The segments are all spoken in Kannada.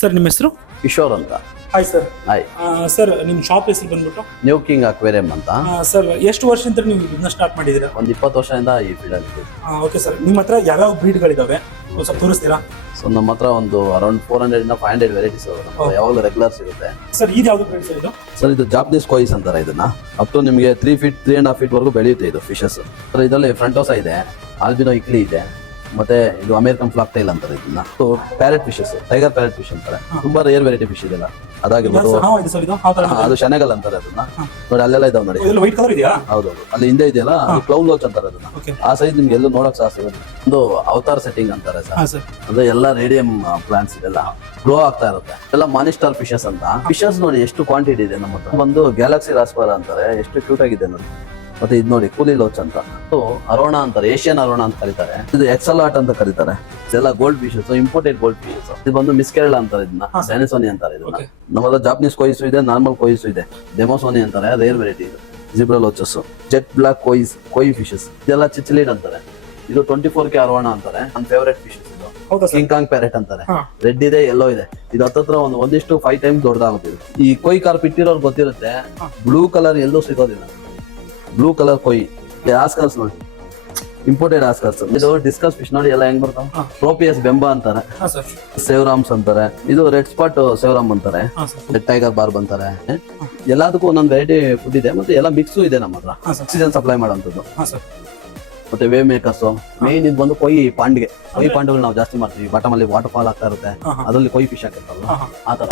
ಸರ್ ನಿಮ್ಮ ಹೆಸರು? ಕಿಶೋರ್ ಅಂತ. Hi sir. ಹಾಯ್ ಸರ್ ನಿಮ್ಮ ಶಾಪ್ ಹೆಸರು ಬಂದ್ಬಿಟ್ಟು ನ್ಯೂ ಕಿಂಗ್ ಅಕ್ವೇರಿಯಂ ಅಂತ. ಸರ್ ಎಷ್ಟು ವರ್ಷದಿಂದ ನೀವು ಬಿಸ್ನೆಸ್ ಸ್ಟಾರ್ಟ್ ಮಾಡಿದ್ದೀರಾ? ಒಂದು 20 ವರ್ಷದಿಂದ ಈ ಫೀಲ್ಡ್. ಓಕೆ ಸರ್, ನಿಮ್ಮ ಹತ್ರ ಯಾವ್ಯಾವ ಬ್ರೀಡ್ಗಳಿದಾವೆ ಸ್ವಲ್ಪ ತೋರಿಸ್ತೀರಾ? ಸೊ ನಮ್ಮ ಹತ್ರ ಒಂದು ಅರೌಂಡ್ 400 ಇಂದ 500 ವೆರೈಟೀಸ್ ಯಾವಾಗಲೂ ರೆಗ್ಯುಲರ್ ಸಿಗುತ್ತೆ. ಸರ್ ಇದು ಯಾವ್ದು ಬ್ರೀಡ್ ಸರ್ ಇದು? ಸರ್ ಇದು ಜಾಪನೀಸ್ ಕೊಯ್ಸ್ ಅಂತಾರೆ. ಇದನ್ನ ಅಪ್ ಟು ನಿಮಗೆ 3 ಫೀಟ್ 3.5 ಫೀಟ್ ವರೆಗೂ ಬೆಳೆಯುತ್ತೆ ಇದು ಫಿಶಸ್. ಸರ್ ಇದರಲ್ಲಿ ಫ್ರಂಟೋಸಾ ಇದೆ, ಆಲ್ಬಿನೋ ಇಕ್ಲಿ ಇದೆ, ಮತ್ತೆ ಇದು ಅಮೆರಿಕನ್ ಫ್ಲಾಕ್ ಟೈಲ್ ಅಂತಾರೆ. ಇದನ್ನ parrot fishes, tiger parrot fish ಅಂತಾರೆ. ತುಂಬಾ ರೇರ್ ವೆರೈಟಿ ಫಿಶ್ ಇದೆಲ್ಲ. ಅದಾಗಿರ್ಬೋದು ಅದು ಶನೆಗಲ್ ಅಂತಾರೆ. ಅದನ್ನ ನೋಡಿ ಅಲ್ಲೆಲ್ಲ ಇದಾವೆ ನೋಡಿ. ವೈಟ್ ಕಲರ್ ಇದೆಯಾ? ಹೌದೌದು, ಅಲ್ಲಿ ಹಿಂದೆ ಇದೆಯಲ್ಲ ಅದು ಕ್ಲೌನ್ ಲೋಚ್ ಅಂತಾರೆ. ಅದನ್ನ ಆ ಸೈಜ್ ನಿಮ್ಗೆ ಎಲ್ಲೂ ನೋಡಕ್ ಸಾಹಸ ಸಿಗುತ್ತೆ. ಒಂದು ಅವತಾರ್ ಸೆಟ್ಟಿಂಗ್ ಅಂತಾರೆ ಸರ್. ಅಂದ್ರೆ ಎಲ್ಲ ರೇಡಿಯಂ ಪ್ಲಾಂಟ್ಸ್ ಇದೆಲ್ಲ ಗ್ರೋ ಆಗ್ತಾ ಇರುತ್ತೆ. ಎಲ್ಲ ಮಾನಿಸ್ಟಾರ್ ಫಿಶಸ್ ಅಂತ. ಫಿಶಸ್ ನೋಡಿ ಎಷ್ಟು ಕ್ವಾಂಟಿಟಿ ಇದೆ ನಮ್ಮ ಹತ್ರ. ಒಂದು ಗ್ಯಾಲಕ್ಸಿ ರಾಸ್ಪಾರ ಅಂತಾರೆ, ಎಷ್ಟು ಕ್ಯೂಟ್ ಆಗಿದೆ ನೋಡಿ. ಮತ್ತೆ ಇದು ನೋಡಿ ಕೂಲಿ ಲೋಚ್ ಅಂತ, ಅರೋಣ ಅಂತಾರೆ, ಏಷ್ಯನ್ ಅರೋಣ ಅಂತ ಕರೀತಾರೆ. ಇದು ಎಕ್ಸಲಾಟ್ ಅಂತ ಕರೀತಾರೆ. ಇದೆಲ್ಲ gold fishes, imported gold fishes. ಇದು ಬಂದು ಮಿಸ್ಕೆರಳ ಅಂತಾರೆ, ಇದನ್ನ ಡ್ಯಾನಿಸೋನಿ ಅಂತಾರೆ. ಇದನ್ನ ನಮ್ಮಲ್ಲಿ ಜಾಪನೀಸ್ ಕೊಯ್ಸು ಇದೆ, ನಾರ್ಮಲ್ ಕೊಯ್ಸು ಇದೆ, ಡೆಮೋಸೋನಿ ಅಂತಾರೆ, ರೇರ್ ವೆರೈಟಿ ಇದು. ಜಿಬ್ರಾ ಲೋಚಸ್, ಜೆಟ್ ಬ್ಲಾಕ್ ಕೊಯ್ ಫಿಶಸ್, ಇದೆಲ್ಲ ಚಿಚ್ಲೀಡ್ ಅಂತಾರೆ. ಇದು 24K ಅರೋಣ ಅಂತಾರೆ. ನನ್ನ ಫೇವರೇಟ್ ಫಿಶಸ್ ಇದು. ಕಿಂಗ್ ಕಾಂಗ್ ಪ್ಯಾರೆಟ್ ಅಂತಾರೆ. ರೆಡ್ ಇದೆ, ಯೆಲ್ಲೋ ಇದೆ. ಇದು ಹತ್ತತ್ರ ಒಂದಿಷ್ಟು 5 ಟೈಮ್ಸ್ ದೊಡ್ಡದಾಗುತ್ತೆ. ಈ ಕೊಯ್ ಕಾರ್ಪ್ ಇಟ್ಟಿರೋರು ಗೊತ್ತಿರುತ್ತೆ, ಬ್ಲೂ ಕಲರ್ ಎಲ್ಲೂ ಸಿಗೋದಿಲ್ಲ. ಬ್ಲೂ ಕಲರ್ ಕೊಯ್ ಆಸ್ಕರ್ಸ್ ನೋಡಿ, ಇಂಪೋರ್ಟೆಡ್ ಆಸ್ಕರ್ಸ್. ಇದು ಡಿಸ್ಕಸ್ ಫಿಶ್ ನೋಡಿ ಎಲ್ಲ ಹೆಂಗ್ ಬರ್ತಾವ. ಟ್ರೋಪಿಯಸ್ ಬೆಂಬಾ ಅಂತಾರೆ, ಸೇವ್ರಾಮ್ಸ್ ಅಂತಾರೆ. ಇದು ರೆಡ್ ಸ್ಪಾಟ್ ಸೇವ್ರಾಮ್ ಅಂತಾರೆ, ರೆಡ್ ಟೈಗರ್ ಬಾರ್ಬ್ ಅಂತಾರೆ. ಎಲ್ಲದಕ್ಕೂ ಒಂದೊಂದು ವೆರೈಟಿ ಫುಡ್ ಇದೆ, ಮತ್ತೆ ಎಲ್ಲ ಮಿಕ್ಸು ಇದೆ ನಮ್ಮ ಹತ್ರ. ಆಕ್ಸಿಜನ್ ಸಪ್ಲೈ ಮಾಡೋಂಥದ್ದು. ಮತ್ತೆ ವೇವ್ ಮೇಕರ್ಸ್. ಮೇನ್ ಇದು ಬಂದು ಕೊಯ್ ಪಾಂಡ್ಗಳು ನಾವು ಜಾಸ್ತಿ ಮಾಡ್ತೀವಿ. ಬಾಟಮ್ ಅಲ್ಲಿ ವಾಟರ್ ಫಾಲ್ ಆಗ್ತಾ ಇರುತ್ತೆ, ಅದರಲ್ಲಿ ಕೊಯ್ ಫಿಶ್ ಹಾಕಿರ್ತಾರಲ್ಲ ಆ ತರ.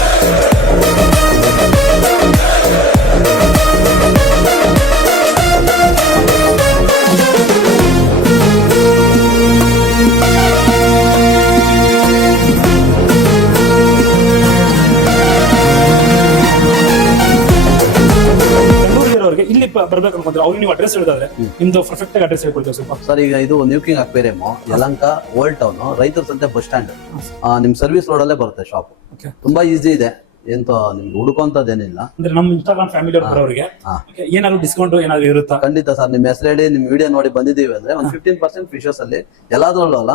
ಇಲ್ಲಿ ಬರ್ಬೇಕು ಅನ್ಕೊಂಡ್ರೆ ಅವ್ರಿಗೆ ನೀವು ಅಡ್ರೆಸ್ ಹೇಳಿದ್ರೆ ನಿಮ್ದು ಪರ್ಫೆಕ್ಟ್ ಆಗಿ ಅಡ್ರೆಸ್ ಹೇಳ್ಕೊಡ್ತೀವಿ ಸ್ವಲ್ಪ. ಸರ್ ಈಗ ಇದು new king aquarium, Yelahanka old town, ರೈತರ ಸಂತೆ ಬಸ್ ಸ್ಟ್ಯಾಂಡ್. ನಿಮ್ ಸರ್ವಿಸ್ ರೋಡ್ ಅಲ್ಲೇ ಬರುತ್ತೆ ಶಾಪ್. ತುಂಬಾ ಈಸಿ ಇದೆ, ಎಂತ ನಿಮ್ಗೆ ಹುಡುಕುವಂತದ್ದೇನಿಲ್ಲ. ಅಂದ್ರೆ ನಮ್ಮ ಇನ್ಸ್ಟಾಗ್ರಾಮ್ ಫ್ಯಾಮಿಲಿ ಅವರಿಗೆ ಏನಾದ್ರು ಡಿಸ್ಕೌಂಟ್ ಏನಾದ್ರು ಇರುತ್ತಾ? ಖಂಡಿತ ಸರ್, ನಿಮ್ ಹೆಸರು ಹೇಳಿ ನಿಮ್ ವಿಡಿಯೋ ನೋಡಿ ಬಂದಿದ್ದೀವಿ ಅಂದ್ರೆ ಒಂದು 15% ಫಿಶಸ್ ಅಲ್ಲಿ, ಎಲ್ಲಾದ್ರಲ್ಲೂ ಅಲ್ಲ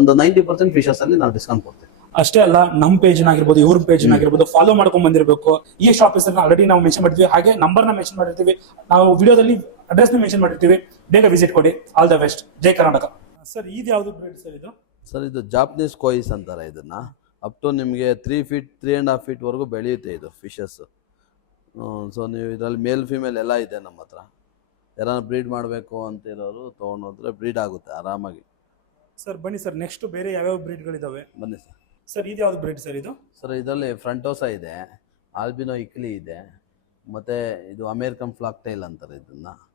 ಒಂದು 90% ಫಿಶಸ್ ಅಲ್ಲಿ ನಾವು ಡಿಸ್ಕೌಂಟ್ ಕೊಡ್ತೀವಿ. ಅಷ್ಟೇ ಅಲ್ಲ, ನಮ್ ಪೇಜ್ ಆಗಿರ್ಬೋದು, ಇವ್ರ ಪೇಜ್ ಆಗಿರ್ಬೋದು ಫಾಲೋ ಮಾಡ್ಕೊಂಡ್ ಬಂದಿರಬೇಕು. ಈ ಶಾಪ್ ಹೆಸರನ್ನ ಆಲ್ರೆಡಿ ನಾವು ಮೆನ್ಷನ್ ಮಾಡಿರ್ತೀವಿ, ಹಾಗೆ ನಂಬರ್ ನ ಮೆನ್ಷನ್ ಮಾಡಿರ್ತೀವಿ, ನಾವು ವಿಡಿಯೋದಲ್ಲಿ ಅಡ್ರೆಸ್ ನ ಮೆನ್ಷನ್ ಮಾಡಿರ್ತೀವಿ. ಬೇಗ ವಿಸಿಟ್ ಕೊಡಿ. All the best. Jai Karnataka. Sir ಇದು ಯಾವ್ದು ಬ್ರೀಡ್ ಸರ್ ಇದು? ಸರ್ ಇದು ಜಾಪನೀಸ್ ಕೊಯ್ಸ್ ಅಂತಾರೆ. ಇದನ್ನ ಅಪ್ ಟು ನಿಮಗೆ 3 ಫೀಟ್ 3.5 ಫೀಟ್ ವರೆಗೂ ಬೆಳೆಯುತ್ತೆ ಇದು ಫಿಶಸ್. ಸೊ ನೀವು ಇದರಲ್ಲಿ ಮೇಲ್ ಫಿಮೇಲ್ ಎಲ್ಲ ಇದೆ ನಮ್ಮ ಹತ್ರ. ಯಾರು ಬ್ರೀಡ್ ಮಾಡಬೇಕು ಅಂತಿರೋರು ತೊಗೊಂಡೋದ್ರೆ ಬ್ರೀಡ್ ಆಗುತ್ತೆ ಆರಾಮಾಗಿ. ಸರ್ ಬನ್ನಿ ಸರ್, ನೆಕ್ಸ್ಟ್ ಬೇರೆ ಯಾವ್ಯಾವ ಬ್ರೀಡ್ಗಳಿದಾವೆ ಬನ್ನಿ ಸರ್. ಸರ್ ಇದು ಯಾವ್ದು ಬ್ರೀಡ್ ಸರ್ ಇದು? ಸರ್ ಇದರಲ್ಲಿ ಫ್ರಂಟೋಸಾ ಇದೆ, ಆಲ್ಬಿನೋ ಇಕ್ಲಿ ಇದೆ, ಮತ್ತೆ ಇದು ಅಮೆರಿಕನ್ ಫ್ಲಾಕ್ ಟೈಲ್ ಅಂತಾರೆ.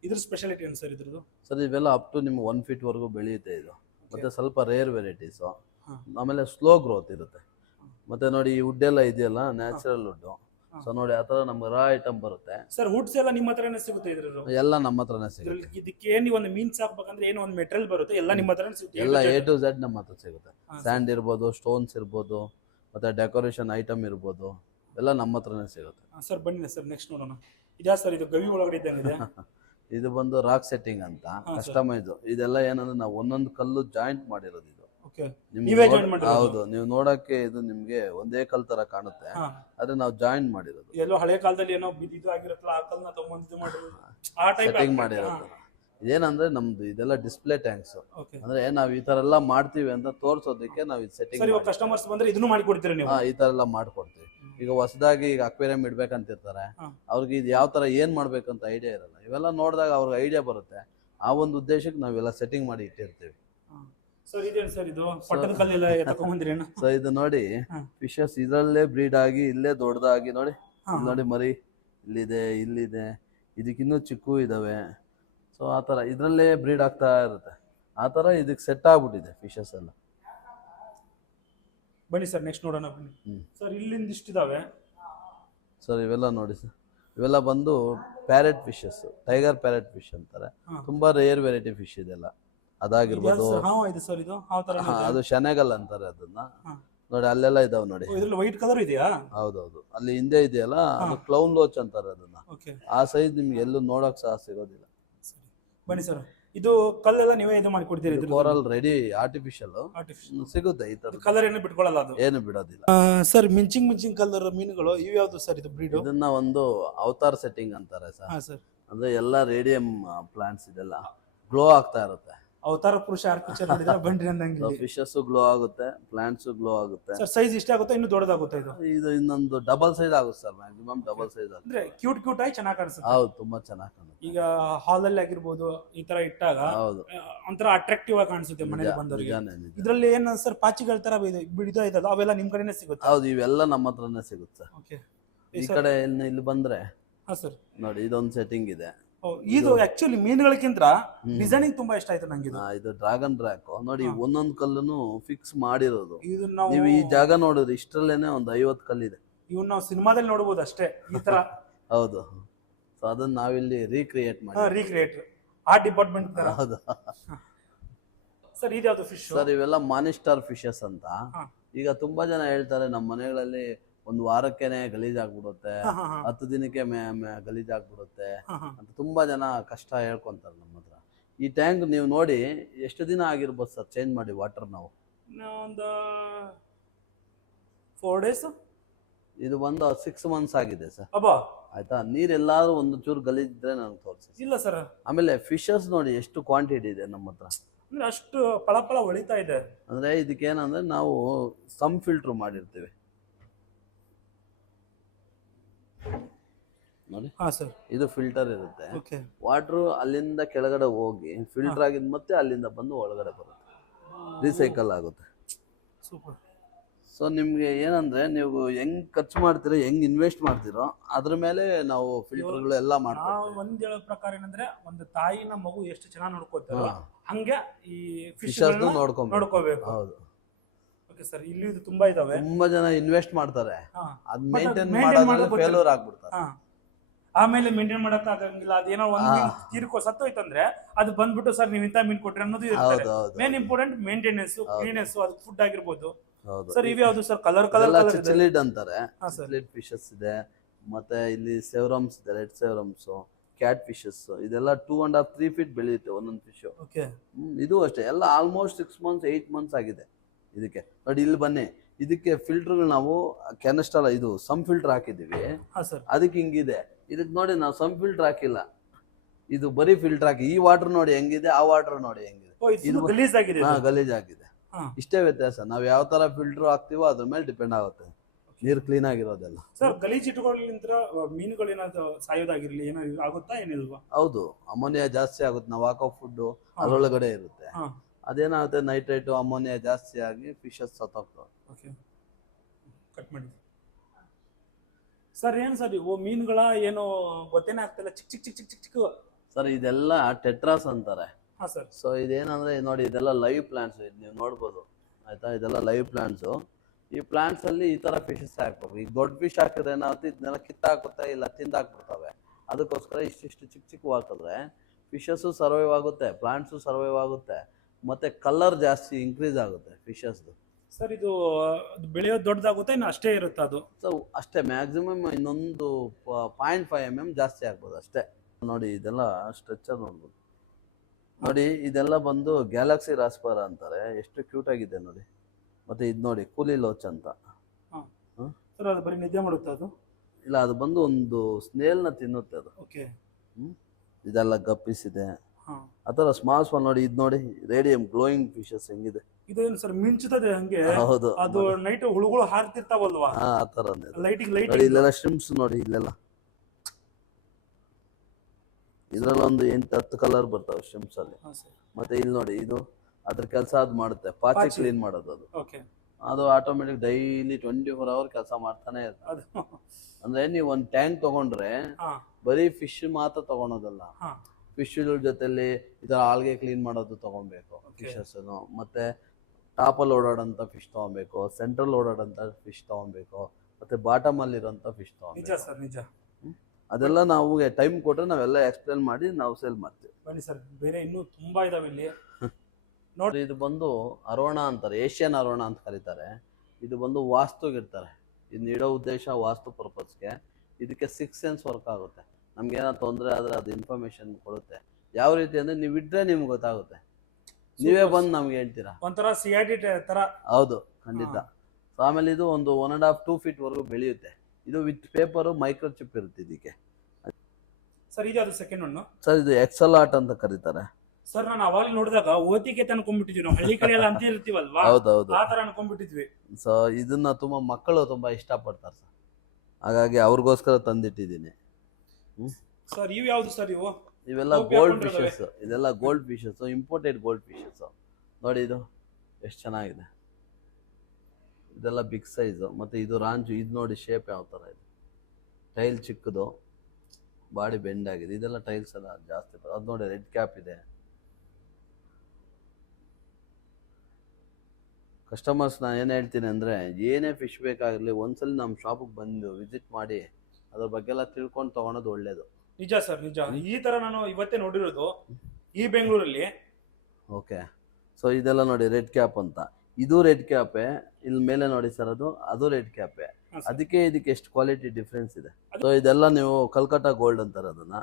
ಇದ್ರ ಸ್ಪೆಷಾಲಿಟಿ ಏನು ಸರ್ ಇದ್ರದ್ದು? ಸರ್ ಇವೆಲ್ಲ ಅಪ್ ಟು ನಿಮ್ಗೆ 1 ಫೀಟ್ ವರೆಗೂ ಬೆಳೆಯುತ್ತೆ ಇದು. ಮತ್ತೆ ಸ್ವಲ್ಪ ರೇರ್ ವೆರೈಟೀಸು, ಆಮೇಲೆ ಸ್ಲೋ ಗ್ರೋತ್ ಇರುತ್ತೆ. ಮತ್ತೆ ನೋಡಿ ಈ ವುಡ್ ಎಲ್ಲ ಇದೆಯಲ್ಲ, ನ್ಯಾಚುರಲ್ ವುಡ್. ಸೊ ನೋಡಿ ಆ ತರ ನಮ್ಗೆ ರಾ ಐಟಮ್ ಬರುತ್ತೆ. ಸರ್ ವುಡ್ಸ್ ಎಲ್ಲ ನಿಮ್ಮ ಹತ್ರನೇ ಸಿಗುತ್ತೆ? ಇದ್ರದ್ದು ಎಲ್ಲ ನಮ್ಮ ಹತ್ರನೇ ಸಿಗುತ್ತೆ. ಇದಕ್ಕೆ ಏನು ಒಂದು ಮೀನ್ಸ್ ಹಾಕ್ಬೇಕಂದ್ರೆ ಏನು ಒಂದು ಮೆಟೀರಿಯಲ್ ಬರುತ್ತೆ, ಎಲ್ಲ ನಿಮ್ಮ ಹತ್ರನೇ ಸಿಗುತ್ತೆ. ಎಲ್ಲ A to Z ನಮ್ಮ ಹತ್ರ ಸಿಗುತ್ತೆ. ಸ್ಯಾಂಡ್ ಇರ್ಬೋದು, ಸ್ಟೋನ್ಸ್ ಇರ್ಬೋದು, ಮತ್ತೆ ಡೆಕೋರೇಷನ್ ಐಟಮ್ ಇರ್ಬೋದು, ಎಲ್ಲ ನಮ್ಮ ಹತ್ರನೇ ಸಿಗುತ್ತೆ. ಸರ್ ಬನ್ನಿ ಸರ್, ನೆಕ್ಸ್ಟ್ ನೋಡೋಣ. ಇದಾ ಸರ್ ಇದು ಗವಿ ಒಳಗಡೆ ಇದ್ದೇನಿದೆ? ಇದು ಬಂದು ರಾಕ್ ಸೆಟ್ಟಿಂಗ್ ಅಂತ, ಕಸ್ಟಮೈಸ್. ಇದೆಲ್ಲ ಏನಂದ್ರೆ ನಾವು ಒಂದೊಂದು ಕಲ್ಲು ಜಾಯಿಂಟ್ ಮಾಡಿರೋದು. ಇದು ಹೌದು, ನೀವು ನೋಡಕ್ಕೆ ಇದು ನಿಮ್ಗೆ ಒಂದೇ ಕಲ್ ತರ ಕಾಣುತ್ತೆ, ಆದ್ರೆ ನಾವು ಜಾಯಿಂಟ್ ಮಾಡಿರೋದು. ಎಲ್ಲೋ ಹಳೆ ಕಾಲದಲ್ಲಿ ಏನೋ ಇದು ಆಗಿರುತ್ತಲ್ಲ, ಆ ಕಲ್ನ ತಗೊಂಡು ಮಾಡಿರೋದು. ಇದೇನಂದ್ರೆ ನಮ್ದು ಇದೆಲ್ಲ ಡಿಸ್ಪ್ಲೇ ಟ್ಯಾಂಕ್ಸ್. ಅಂದ್ರೆ ನಾವ್ ಈ ತರ ಎಲ್ಲ ಮಾಡ್ತೀವಿ ಅಂತ ತೋರ್ಸೋದಕ್ಕೆ ನಾವು ಇದು ಸೆಟ್ಟಿಂಗ್. ಕಸ್ಟಮರ್ಸ್ ಬಂದ್ರೆ ಇದನ್ನು ಮಾಡಿಕೊಡ್ತೀರಾ ನೀವು? ಈ ತರ ಎಲ್ಲ ಮಾಡ್ಕೊಡ್ತೀವಿ. ಈಗ ಹೊಸದಾಗಿ ಈಗ ಅಕ್ವೇರಿಯಂ ಇಡ್ಬೇಕಂತಿರ್ತಾರೆ, ಅವ್ರಿಗೆ ಇದು ಯಾವ ತರ ಏನ್ ಮಾಡ್ಬೇಕಂತ ಐಡಿಯಾ ಇರಲ್ಲ. ಇವೆಲ್ಲ ನೋಡಿದಾಗ ಅವ್ರಿಗೆ ಐಡಿಯಾ ಬರುತ್ತೆ. ಆ ಒಂದು ಉದ್ದೇಶಕ್ಕೆ ನಾವೆಲ್ಲ ಸೆಟ್ಟಿಂಗ್ ಮಾಡಿ ಇಟ್ಟಿರ್ತೀವಿ. ಸರ್ ಇದೇನು ಸರ್ ಇದು? ಪಟ್ಟದ ಕಲ್ಲೆಲ್ಲ ತಗೊಂಡ್ಬಂದ್ರಿ? ಸೊ ಇದು ನೋಡಿ ಫಿಶಸ್ ಇದರಲ್ಲೇ ಬ್ರೀಡ್ ಆಗಿ ಇಲ್ಲೇ ದೊಡ್ಡದಾಗಿ ನೋಡಿ. ನೋಡಿ ಮರಿ ಇಲ್ಲಿದೆ, ಇದಕ್ಕಿನ್ನೂ ಚಿಕ್ಕು ಇದಾವೆ. ಸೊ ಆ ತರ ಇದ್ರಲ್ಲೇ ಬ್ರೀಡ್ ಆಗ್ತಾ ಇರುತ್ತೆ. ಆ ತರ ಇದಕ್ಕೆ ಸೆಟ್ ಆಗ್ಬಿಟ್ಟಿದೆ ಫಿಶಸ್ ಎಲ್ಲ. ಬನ್ನಿ ಸರ್, ನೆಕ್ಸ್ಟ್ ನೋಡೋಣ. ಸರ್ ಇಲ್ಲಿಂದ ಇಷ್ಟಿದಾವೆ ಸರ್. ಇವೆಲ್ಲ ನೋಡಿ ಸರ್, ಇವೆಲ್ಲ ಬಂದು parrot fishes, tiger parrot fish ಅಂತಾರೆ. ತುಂಬಾ ರೇರ್ ವೆರೈಟಿ ಫಿಶ್ ಇದೆಲ್ಲ. ಅದಾಗಿರ್ಬೋದು, ಅದು ಶನೆಗಲ್ ಅಂತಾರೆ. ಅದನ್ನ ನೋಡಿ ಅಲ್ಲೆಲ್ಲ ಇದಾವೆ ನೋಡಿ. ವೈಟ್ ಕಲರ್ ಇದೆಯಾ? ಹೌದೌದು, ಅಲ್ಲಿ ಹಿಂದೆ ಇದೆಯಲ್ಲ ಅದು ಕ್ಲೌನ್ ಲೋಚ್ ಅಂತಾರೆ. ಅದನ್ನ ಆ ಸೈಜ್ ನಿಮ್ಗೆ ಎಲ್ಲೂ ನೋಡಕ್ ಸಹ ಸಿಗೋದಿಲ್ಲ. ಬನ್ನಿ ಸರ್, ಇದು ಕಲ್ಲೆಲ್ಲ ನೀವೇ ಇದು ಮಾಡಿ ಕೊಡ್ತೀರಿ ಕೋರಲ್ ರೆಡಿ ಆರ್ಟಿಫಿಷಿಯಲ್ ಆರ್ಟಿಫಿಷಿಯಲ್ ಸಿಗುತ್ತೆ ಈ ತರ, ಕಲರ್ ಏನು ಬಿಟ್ಕೊಳ್ಳಲ್ಲ ಅದು. ಏನು ಬಿಡೋದಿಲ್ಲ. ಸರ್ ಮಿಂಚಿಂಗ್ ಕಲರ್ ಮೀನುಗಳು ಇವ್ಯಾವ್ದು ಸರ್ ಇದು ಬ್ರೀಡ್? ಇದನ್ನ ಒಂದು ಅವತಾರ್ ಸೆಟ್ಟಿಂಗ್ ಅಂತಾರೆ ಸರ್. ಹಾ ಸರ್. ಅಂದ್ರೆ ಎಲ್ಲ ರೇಡಿಯಂ ಪ್ಲಾಂಟ್ಸ್ ಇದೆಲ್ಲ ಗ್ಲೋ ಆಗ್ತಾ ಇರುತ್ತೆ. ಅವತಾರ ಪುರುಷ ಪಿಕ್ಚರ್ ನೋಡಿದ್ರೆ ಬಂಡ್ರಿ ಅಂದಂಗೆ ಫಿಶಸ್ ಗ್ಲೋ ಆಗುತ್ತೆ, ಪ್ಲಾಂಟ್ಸ್ ಗ್ಲೋ ಆಗುತ್ತೆ. ಸರ್ ಸೈಜ್ ಇಷ್ಟ ಆಗುತ್ತೆ, ಇನ್ನು ದೊಡ್ಡದಾಗುತ್ತೆ ಇದು? ಇದು ಇನ್ನೊಂದು ಡಬಲ್ ಸೈಜ್ ಆಗುತ್ತೆ ಸರ್, ಮ್ಯಾಕ್ಸಿಮಮ್ ಡಬಲ್ ಸೈಜ್ ಆಗುತ್ತೆ. ಅಂದ್ರೆ ಕ್ಯೂಟ್ ಆಗಿ ಚೆನ್ನಾಗಿ ಕಾಣಿಸುತ್ತೆ. ಹೌದು, ತುಂಬಾ ಚೆನ್ನಾಗಿ ಕಾಣುತ್ತೆ. ಈಗ ಹಾಲ್ ಅಲ್ಲಿ ಆಗಿರ್ಬೋದು ಈ ತರ ಇಟ್ಟಾಗ ಹೌದು, ಒಂಥರ ಅಟ್ರಾಕ್ಟಿವ್ ಆಗಿ ಕಾಣಿಸುತ್ತೆ ಮನೆಗೆ ಬಂದವರಿಗೆ. ನಿಜಾನೇ ನಿಜ. ಇದ್ರಲ್ಲಿ ಏನ ಸರ್ ಪಾಚಿಗಳ ತರ ಇದಲ್ಲ, ಅವೆಲ್ಲ ನಿಮ್ ಕಡೆನೇ ಸಿಗುತ್ತೆ? ಹೌದು, ಇವೆಲ್ಲ ನಮ್ಮ ಹತ್ರನೇ ಸಿಗುತ್ತೆ ಸರ್. ಓಕೆ. ಈ ಕಡೆ ಇಲ್ಲಿ ಬಂದ್ರೆ ಹಾ ಸರ್. ನೋಡಿ, ಇದೊಂದು ಸೆಟ್ಟಿಂಗ್ ಇದೆ. ಇದು ಆಕ್ಚುಲಿ ಮೀನುಗಳಿಗಿಂತ ಡಿಸೈನಿಂಗ್ ತುಂಬಾ ಇಷ್ಟ ಆಯ್ತು ನಂಗೆ ಇದು. ಇದು ಡ್ರ್ಯಾಗನ್ ಟ್ರ್ಯಾಕ್ ನೋಡಿ, ಒಂದೊಂದ್ ಕಲ್ಲನ್ನು ಫಿಕ್ಸ್ ಮಾಡಿರೋದು. ಇದನ್ನ ನಾವು ನೀವು ಈ ಜಾಗ ನೋಡಿದ್ರೆ ಇಷ್ಟರಲ್ಲೇನೆ ಒಂದು 50 ಕಲ್ಲಿದೆ. ಇವನ್ನ ನಾವು ಸಿನಿಮಾದಲ್ಲಿ ನೋಡಬಹುದು ಅಷ್ಟೇ ಈ ತರ. ಹೌದು, ಸೊ ಅದನ್ನ ನಾವಿಲ್ಲಿ ರೀಕ್ರಿಯೇಟ್ ಮಾಡಿ ರೀಕ್ರಿಯೇಟ್ ಆರ್ಟ್ ಡಿಪಾರ್ಟ್ಮೆಂಟ್ ತರ. ಹೌದು ಸರ್ ಇದ್ಯಾವ್ದು ಫಿಶ್? ಸರ್ ಇವೆಲ್ಲ ಮಾನಿಸ್ಟಾರ್ ಫಿಶಸ್ ಅಂತ. ಈಗ ತುಂಬಾ ಜನ ಹೇಳ್ತಾರೆ ನಮ್ಮ ಮನೆಗಳಲ್ಲಿ ಒಂದು ವಾರಕ್ಕೆನೆ ಗಲೀಜಾಗ್ಬಿಡುತ್ತೆ, 10 ದಿನಕ್ಕೆ ಗಲೀಜಾಗ್ಬಿಡುತ್ತೆ ಅಂತ ತುಂಬಾ ಜನ ಕಷ್ಟ ಹೇಳ್ಕೊಂತಾರೆ ನಮ್ಮ ಹತ್ರ. ಈ ಟ್ಯಾಂಕ್ ನೀವು ನೋಡಿ ಎಷ್ಟು ದಿನ ಆಗಿರ್ಬೋದು ಸರ್ ಚೇಂಜ್ ಮಾಡಿ ವಾಟರ್ ನಾವು? ಒಂದು 4 days. ಇದು ಬಂದು 6 months ಆಗಿದೆ ಸರ್. ಅಬ್ಬಾ, ಆಯ್ತಾ? ನೀರೆಲ್ಲಾದ್ರೂ ಒಂದು ಚೂರು ಗಲೀಜಿದ್ರೆ ನನಗೆ ತೋರಿಸಿ. ಇಲ್ಲ ಸರ್. ಆಮೇಲೆ ಫಿಶಸ್ ನೋಡಿ ಎಷ್ಟು ಕ್ವಾಂಟಿಟಿ ಇದೆ ನಮ್ಮ ಹತ್ರ, ಅಂದ್ರೆ ಅಷ್ಟು ಪಳ ಹೊಳಿತಾ ಇದೆ. ಅಂದ್ರೆ ಇದಕ್ಕೇನಂದ್ರೆ ನಾವು ಸಮ್ ಫಿಲ್ಟರ್ ಮಾಡಿರ್ತೀವಿ ನೋಡಿ. ಹಾ ಸರ್. ಇದು ಫಿಲ್ಟರ್ ಇರುತ್ತೆ. ಓಕೆ. ವಾಟರ್ ಅಲ್ಲಿಂದ ಕೆಳಗಡೆ ಹೋಗಿ ಫಿಲ್ಟರ್ ಆಗಿದ್ ಮತ್ತೆ ಅಲ್ಲಿಂದ ಬಂದು ಒಳಗಡೆ ಬರುತ್ತೆ, ರೀಸೈಕಲ್ ಆಗುತ್ತೆ. ಸೂಪರ್. ಸೊ ನಿಮ್ಗೆ ಏನಂದ್ರೆ ನೀವು ಹೆಂಗ್ ಖರ್ಚು ಮಾಡ್ತೀರೋ, ಹೆಂಗ್ ಇನ್ವೆಸ್ಟ್ ಮಾಡ್ತೀರೋ ಅದ್ರ ಮೇಲೆ ನಾವು ಫಿಲ್ಟರ್ಗಳು ಎಲ್ಲ ಮಾಡ್ತೀವಿ. ನಾವು ಒಂದ್ ಹೇಳೋ ಪ್ರಕಾರ ಏನಂದ್ರೆ, ಒಂದು ತಾಯಿನ ಮಗು ಎಷ್ಟು ಚೆನ್ನಾಗಿ ನೋಡ್ಕೋತಾರೋ ಹಂಗೆ ಈ ಫಿಶ್ ನೋಡ್ಕೋಬೇಕು. ಹೌದು. ಓಕೆ ಸರ್, ಇಲ್ಲಿ ಇದು ತುಂಬಾ ಇದಾವೆ. ತುಂಬಾ ಜನ ಇನ್ವೆಸ್ಟ್ ಮಾಡ್ತಾರೆ, ಅದ್ ಮೇಂಟೈನ್ ಮಾಡೋದ್ರಲ್ಲಿ ಫೇಲ್ಯೂರ್ ಆಗ್ಬಿಡ್ತಾರೆ. ಆಮೇಲೆ ಮೇಂಟೈನ್ ಮಾಡಕ್ ಆಗಂಗಿಲ್ಲ. ಅದೇನೋ ತೀರ್ಕೋ ಸತ್ತೋಯ್ತಂದ್ರೆ ಅದು ಬಂದ್ಬಿಟ್ಟು ಸರ್ ನೀವು ಇಂಥ ಮೀನ್ ಕೊಟ್ರಿ ಅನ್ನೋದು ಇರ್ತಾರೆ. ಮೇನ್ ಇಂಪಾರ್ಟೆಂಟ್ ಮೇಂಟೆನೆನ್ಸ್, ಕ್ಲೀನೆಸ್, ಅದು ಫುಡ್ ಆಗಿರ್ಬೋದು. ಸರ್ ಇವ್ಯಾವ್ದು ಸರ್? ಕಲರ್ ಚಿಲಿಡ್ ಅಂತಾರೆ, ಚಿಲಿಡ್ ಫಿಶಸ್ ಇದೆ. ಮತ್ತೆ ಇಲ್ಲಿ ಸೆವರಮ್ಸ್ ಇದೆ, ರೆಡ್ ಸೆವರಮ್ಸ್, ಕ್ಯಾಟ್ ಫಿಶಸ್, ಇದೆಲ್ಲ 2.5-3 feet ಬೆಳೆಯುತ್ತೆ ಒಂದೊಂದು ಫಿಶ್. ಇದು ಅಷ್ಟೇ, ಎಲ್ಲ ಆಲ್ಮೋಸ್ಟ್ 6 months 8 months ಆಗಿದೆ ಇದಕ್ಕೆ. ನೋಡಿ ಇಲ್ಲಿ ಬನ್ನಿ, ಇದಕ್ಕೆ ಫಿಲ್ಟರ್ಗಳು ನಾವು ಕ್ಯಾನಸ್ಟಾಲ್ ಇದು ಸಮ್ ಫಿಲ್ಟರ್ ಹಾಕಿದೀವಿ, ಅದಕ್ಕೆ ಹಿಂಗಿದೆ. ಇದಕ್ಕೆ ನೋಡಿ ನಾವು ಸಮ್ ಫಿಲ್ಟರ್ ಹಾಕಿಲ್ಲ, ಇದು ಬರೀ ಫಿಲ್ಟರ್ ಹಾಕಿ. ಈ ವಾಟರ್ ನೋಡಿ ಹೆಂಗಿದೆ, ಆ ವಾಟರ್ ನೋಡಿ ಹೆಂಗಿದೆ, ಗಲೀಜಾಗಿದೆ. ಇಷ್ಟೇ ವ್ಯತ್ಯಾಸ. ನಾವ್ ಯಾವ ತರ ಫಿಲ್ಟರ್ ಹಾಕ್ತಿವೋ ಅದ್ರ ಮೇಲೆ ಡಿಪೆಂಡ್ ಆಗುತ್ತೆ ನೀರು ಕ್ಲೀನ್ ಆಗಿರೋದೆಲ್ಲ. ಸರ್ ಗಲೀಜ್ ಇಟ್ಕೊಳ್ಳಿಂತ್ರ ಮೀನುಗಳು ಏನಾದ್ರು ಸಾಯೋದಾಗಿರ್ಲಿ ಏನಾದ್ರು ಆಗುತ್ತಾ ಏನಿಲ್ವಾ? ಹೌದು, ಅಮೋನಿಯಾ ಜಾಸ್ತಿ ಆಗುತ್ತೆ. ನಾವು ಹಾಕೋ ಫುಡ್ ಅದ್ರೊಳಗಡೆ ಇರುತ್ತೆ. ಅದೇನಾಗುತ್ತೆ, ನೈಟ್ರೇಟ್ ಅಮೋನಿಯಾ ಜಾಸ್ತಿ ಆಗಿ ಫಿಶಸ್ ಸತ್ತೋಗ್ತವೆ. ಓಕೆ, ಕಟ್ ಮಾಡಿ ಸರ್. ಏನ್ ಸರ್ ಇವು ಮೀನುಗಳ ಏನೋ ಗೊತ್ತೇನೆ ಆಗ್ತಿಲ್ಲ, ಚಿಕ್ಕ ಚಿಕ್ಕ ಚಿಕ್ಕ ಚಿಕ್ಕ ಚಿಕ್ಕ. ಸರ್ ಇದೆಲ್ಲ ಟೆಟ್ರಾಸ್ ಅಂತಾರೆ. ಹಾ ಸರ್. ಸೊ ಇದೇನಂದ್ರೆ ನೋಡಿ, ಇದೆಲ್ಲ ಲೈವ್ ಪ್ಲಾಂಟ್ಸ್, ನೀವು ನೋಡ್ಬೋದು ಆಯ್ತಾ, ಇದೆಲ್ಲ ಲೈವ್ ಪ್ಲಾಂಟ್ಸ್. ಈ ಪ್ಲಾಂಟ್ಸ್ ಅಲ್ಲಿ ಈ ತರ ಫಿಶಸ್ ಹಾಕ್ಬೇಕು. ಈಗ ದೊಡ್ಡ ಫಿಶ್ ಹಾಕಿದ್ರೆ ಏನಾಗುತ್ತೆ, ಇದನ್ನೆಲ್ಲ ಕಿತ್ತಾಕುತ್ತೆ, ಇಲ್ಲ ತಿಂದಾಕ್ಬಿಡ್ತವೆ. ಅದಕ್ಕೋಸ್ಕರ ಇಷ್ಟಿಷ್ಟು ಚಿಕ್ಕ ಚಿಕ್ಕ ಹಾಕಿದ್ರೆ ಫಿಶಸ್ಸು ಸರ್ವೈವ್ ಆಗುತ್ತೆ, ಪ್ಲಾಂಟ್ಸು ಸರ್ವೈವ್ ಆಗುತ್ತೆ, ಮತ್ತೆ ಕಲರ್ ಜಾಸ್ತಿ ಇನ್ಕ್ರೀಸ್ ಆಗುತ್ತೆ ಫಿಶಸ್ದು. ಸರ್ ಇದು ಬೆಳೆಯೋದು ದೊಡ್ಡದಾಗುತ್ತೆ, ಇನ್ನು ಅಷ್ಟೇ ಇರುತ್ತೆ ಅದು? ಸೊ ಅಷ್ಟೇ, ಮ್ಯಾಕ್ಸಿಮಮ್ ಇನ್ನೊಂದು 0.5 mm ಜಾಸ್ತಿ ಆಗ್ಬೋದು ಅಷ್ಟೇ. ನೋಡಿ ಇದೆಲ್ಲ ಸ್ಟ್ರೆಚರ್ ನೋಡ್ಬೋದು. ನೋಡಿ ಇದೆಲ್ಲ ಬಂದು ಗ್ಯಾಲಕ್ಸಿ ರಾಸ್ಪರ ಅಂತಾರೆ, ಎಷ್ಟು ಕ್ಯೂಟ್ ಆಗಿದೆ ನೋಡಿ. ಮತ್ತೆ ಇದು ನೋಡಿ ಕೂಲಿ ಲೋಚ್ ಅಂತ. ಸರ್ ಅದು ಬರೀ ನಿದ್ದೆ ಮಾಡುತ್ತೆ ಅದು? ಇಲ್ಲ, ಅದು ಬಂದು ಒಂದು ಸ್ನೇಲ್ನ ತಿನ್ನುತ್ತೆ ಅದು. ಓಕೆ. ಇದೆಲ್ಲ ಗಪ್ಪಿಸ್ ಇದೆ, ಆತರ ಸ್ಮಾಲ್ ನೋಡಿ. ಇದು ನೋಡಿ ರೇಡಿಯಂ ಗ್ಲೋಯಿಂಗ್ ಫಿಶಸ್ ಹೆಂಗಿದೆ. ಇದೇನು ಸರ್ ಮಿಂಚುತ್ತದೆ ಹಂಗೆ? ಹೌದು, ಅದು ನೈಟ್ ಹುಳುಗಳು ಹಾರ್ತಿರ್ತಾವಲ್ವಾ, ಆ ತರ. ಲೈಟಿಂಗ್ ಇಲ್ಲೆಲ್ಲ ಸ್ಟ್ರಿಮ್ಸ್ ನೋಡಿ, ಇಲ್ಲೆಲ್ಲ ಇದ್ರಲ್ಲಿ ಒಂದು 8-10 ಕಲರ್ ಬರ್ತಾವೆ ಸ್ಟ್ರಿಮ್ಸ್ ಅಲ್ಲಿ. ಮತ್ತೆ ಇಲ್ಲಿ ನೋಡಿ, ಇದು ಅದ್ರ ಕೆಲಸ ಅದು ಮಾಡುತ್ತೆ, ಪಾಚಿ ಕ್ಲೀನ್ ಮಾಡೋದು ಅದು. ಅದು ಆಟೋಮೆಟಿಕ್ ಡೈಲಿ 24 hours ಕೆಲಸ ಮಾಡ್ತಾನೆ ಇರ್ತದೆ. ಅಂದ್ರೆ ನೀವು ಒಂದು ಟ್ಯಾಂಕ್ ತಗೊಂಡ್ರೆ ಬರೀ ಫಿಶ್ ಮಾತ್ರ ತಗೊಳೋದಲ್ಲ, ಫಿಶ್ ಜೊತೆಲಿ ಇದರ ಆಲ್ಗೆ ಕ್ಲೀನ್ ಮಾಡೋದು ತಗೊಬೇಕು ಫಿಶಸ್. ಮತ್ತೆ ಟಾಪಲ್ಲಿ ಓಡಾಡಂತ ಫಿಶ್ ತಗೊಬೇಕು, ಸೆಂಟ್ರಲ್ ಓಡಾಡಂತ ಫಿಶ್ ತಗೊಬೇಕು, ಮತ್ತೆ ಬಾಟಮ್ ಅಲ್ಲಿ ಇರೋಂತ ಫಿಶ್ ತಗೊಬೇಕು. ಅದೆಲ್ಲ ನಾವು ಟೈಮ್ ಕೊಟ್ರೆ ನಾವೆಲ್ಲ ಎಕ್ಸ್ಪ್ಲೇನ್ ಮಾಡಿ ನಾವು ಸೇಲ್ ಮಾಡ್ತೀವಿ. ಬನ್ನಿ ಸರ್, ಬೇರೆ ಇನ್ನೂ ತುಂಬಾ ಇದಾವೆ ಇಲ್ಲಿ ನೋಡಿ. ಇದು ಬಂದು ಅರೋಣ ಅಂತಾರೆ, ಏಷ್ಯನ್ ಅರೋಣ ಅಂತ ಕರೀತಾರೆ. ಇದು ಬಂದು ವಾಸ್ತುಗಿರ್ತಾರೆ, ಇದನ್ನ ಇಡೋ ಉದ್ದೇಶ ವಾಸ್ತು ಪರ್ಪಸ್ಗೆ. ಇದಕ್ಕೆ 6 sense ವರ್ಕ್ ಆಗುತ್ತೆ. ನಮ್ಗೆ ಏನಾದ್ರು ತೊಂದರೆ ಆದ್ರೆ ಅದು ಇನ್ಫಾರ್ಮೇಶನ್ ಕೊಡುತ್ತೆ. ಯಾವ ರೀತಿ ಅಂದ್ರೆ ನೀವು ಇಟ್ರೆ ನಿಮ್ಗೆ ಗೊತ್ತಾಗುತ್ತೆ, ನೀವೇ ಬಂದು ನಮ್ಗೆ ಹೇಳ್ತೀರಾ. ಒಂಥರ CID ತರ. ಹೌದು ಖಂಡಿತ. ಸೊ ಆಮೇಲೆ ಇದು ಒಂದು 1.5 2 ಫೀಟ್ ವರೆಗೂ ಬೆಳೆಯುತ್ತೆ. ಇದು ವಿತ್ ಪೇಪರು ಮೈಕ್ರೋ ಚಿಪ್ ಇರುತ್ತೆ ಇದಕ್ಕೆ. ಸರ್ ಇದು ಅದು ಸೆಕೆಂಡ್ ಒನ್. ಸರ್ ಇದು ಎಕ್ಸೆಲ್ ಆರ್ಟ್ ಅಂತ ಕರೀತಾರೆ. ಸರ್ ನಾನು ಅವಾಗ ನೋಡಿದಾಗ ಓತಿಗೆ ಅನ್ಕೊಂಡ್ಬಿಟ್ಟಿದ್ವಿ, ನಾವು ಹಳ್ಳಿ ಕಡೆ ಎಲ್ಲ ಅಂತ ಇರ್ತೀವಲ್ವಾ, ಹೌದೌದು. ಆ ತರ ಅನ್ಕೊಂಡ್ಬಿಟ್ಟಿದ್ವಿ. ಸೊ ಇದನ್ನ ತುಂಬಾ ಮಕ್ಕಳು ತುಂಬಾ ಇಷ್ಟಪಡ್ತಾರೆ ಸರ್, ಹಾಗಾಗಿ ಅವ್ರಿಗೋಸ್ಕರ ತಂದಿಟ್ಟಿದ್ದೀನಿ. ಸರ್ ಇವು ಯಾವ್ದು ಸರ್ ಇವು? ಇವೆಲ್ಲ ಗೋಲ್ಡ್ ಫಿಶಸ್, ಇದೆಲ್ಲ gold fishes, imported gold fishes. ನೋಡಿ ಇದು ಎಷ್ಟು ಚೆನ್ನಾಗಿದೆ, ಇದೆಲ್ಲ ಬಿಗ್ ಸೈಜ್. ಮತ್ತೆ ಇದು ರಾಂಜು, ಇದು ನೋಡಿ ಶೇಪ್ ಯಾವ ತರ ಇದೆ, ಟೈಲ್ ಚಿಕ್ಕದು, ಬಾಡಿ ಬೆಂಡ್ ಆಗಿದೆ. ಇದೆಲ್ಲ ಟೈಲ್ಸ್ ಎಲ್ಲ ಜಾಸ್ತಿ. ಅದು ನೋಡಿ ರೆಡ್ ಕ್ಯಾಪ್ ಇದೆ. ಕಸ್ಟಮರ್ಸ್ ನಾನು ಏನು ಹೇಳ್ತೀನಿ ಅಂದರೆ, ಏನೇ ಫಿಶ್ ಬೇಕಾಗಿರಲಿ ಒಂದ್ಸಲಿ ನಮ್ಮ ಶಾಪಿಗೆ ಬಂದು ವಿಸಿಟ್ ಮಾಡಿ ಅದ್ರ ಬಗ್ಗೆ ಎಲ್ಲ ತಿಳ್ಕೊಂಡು ತೊಗೊಳೋದು ಒಳ್ಳೇದು. ನಿಜ ಸರ್ ನಿಜ. ಈ ತರ ನಾನು ಇವತ್ತೇ ನೋಡಿರೋದು ಈ ಬೆಂಗಳೂರಲ್ಲಿ. ಓಕೆ. ಸೊ ಇದೆಲ್ಲ ನೋಡಿ ರೆಡ್ ಕ್ಯಾಪ್ ಅಂತ, ಇದು ರೆಡ್ ಕ್ಯಾಪೇ. ಇಲ್ಲಿ ಮೇಲೆ ನೋಡಿ ಸರ್, ಅದು ರೆಡ್ ಕ್ಯಾಪೇ. ಅದಕ್ಕೆ ಇದಕ್ಕೆ ಎಷ್ಟು ಕ್ವಾಲಿಟಿ ಡಿಫ್ರೆನ್ಸ್ ಇದೆ. ಸೊ ಇದೆಲ್ಲ ನೀವು ಕಲ್ಕಟ್ಟ ಗೋಲ್ಡ್ ಅಂತಾರೆ ಅದನ್ನ.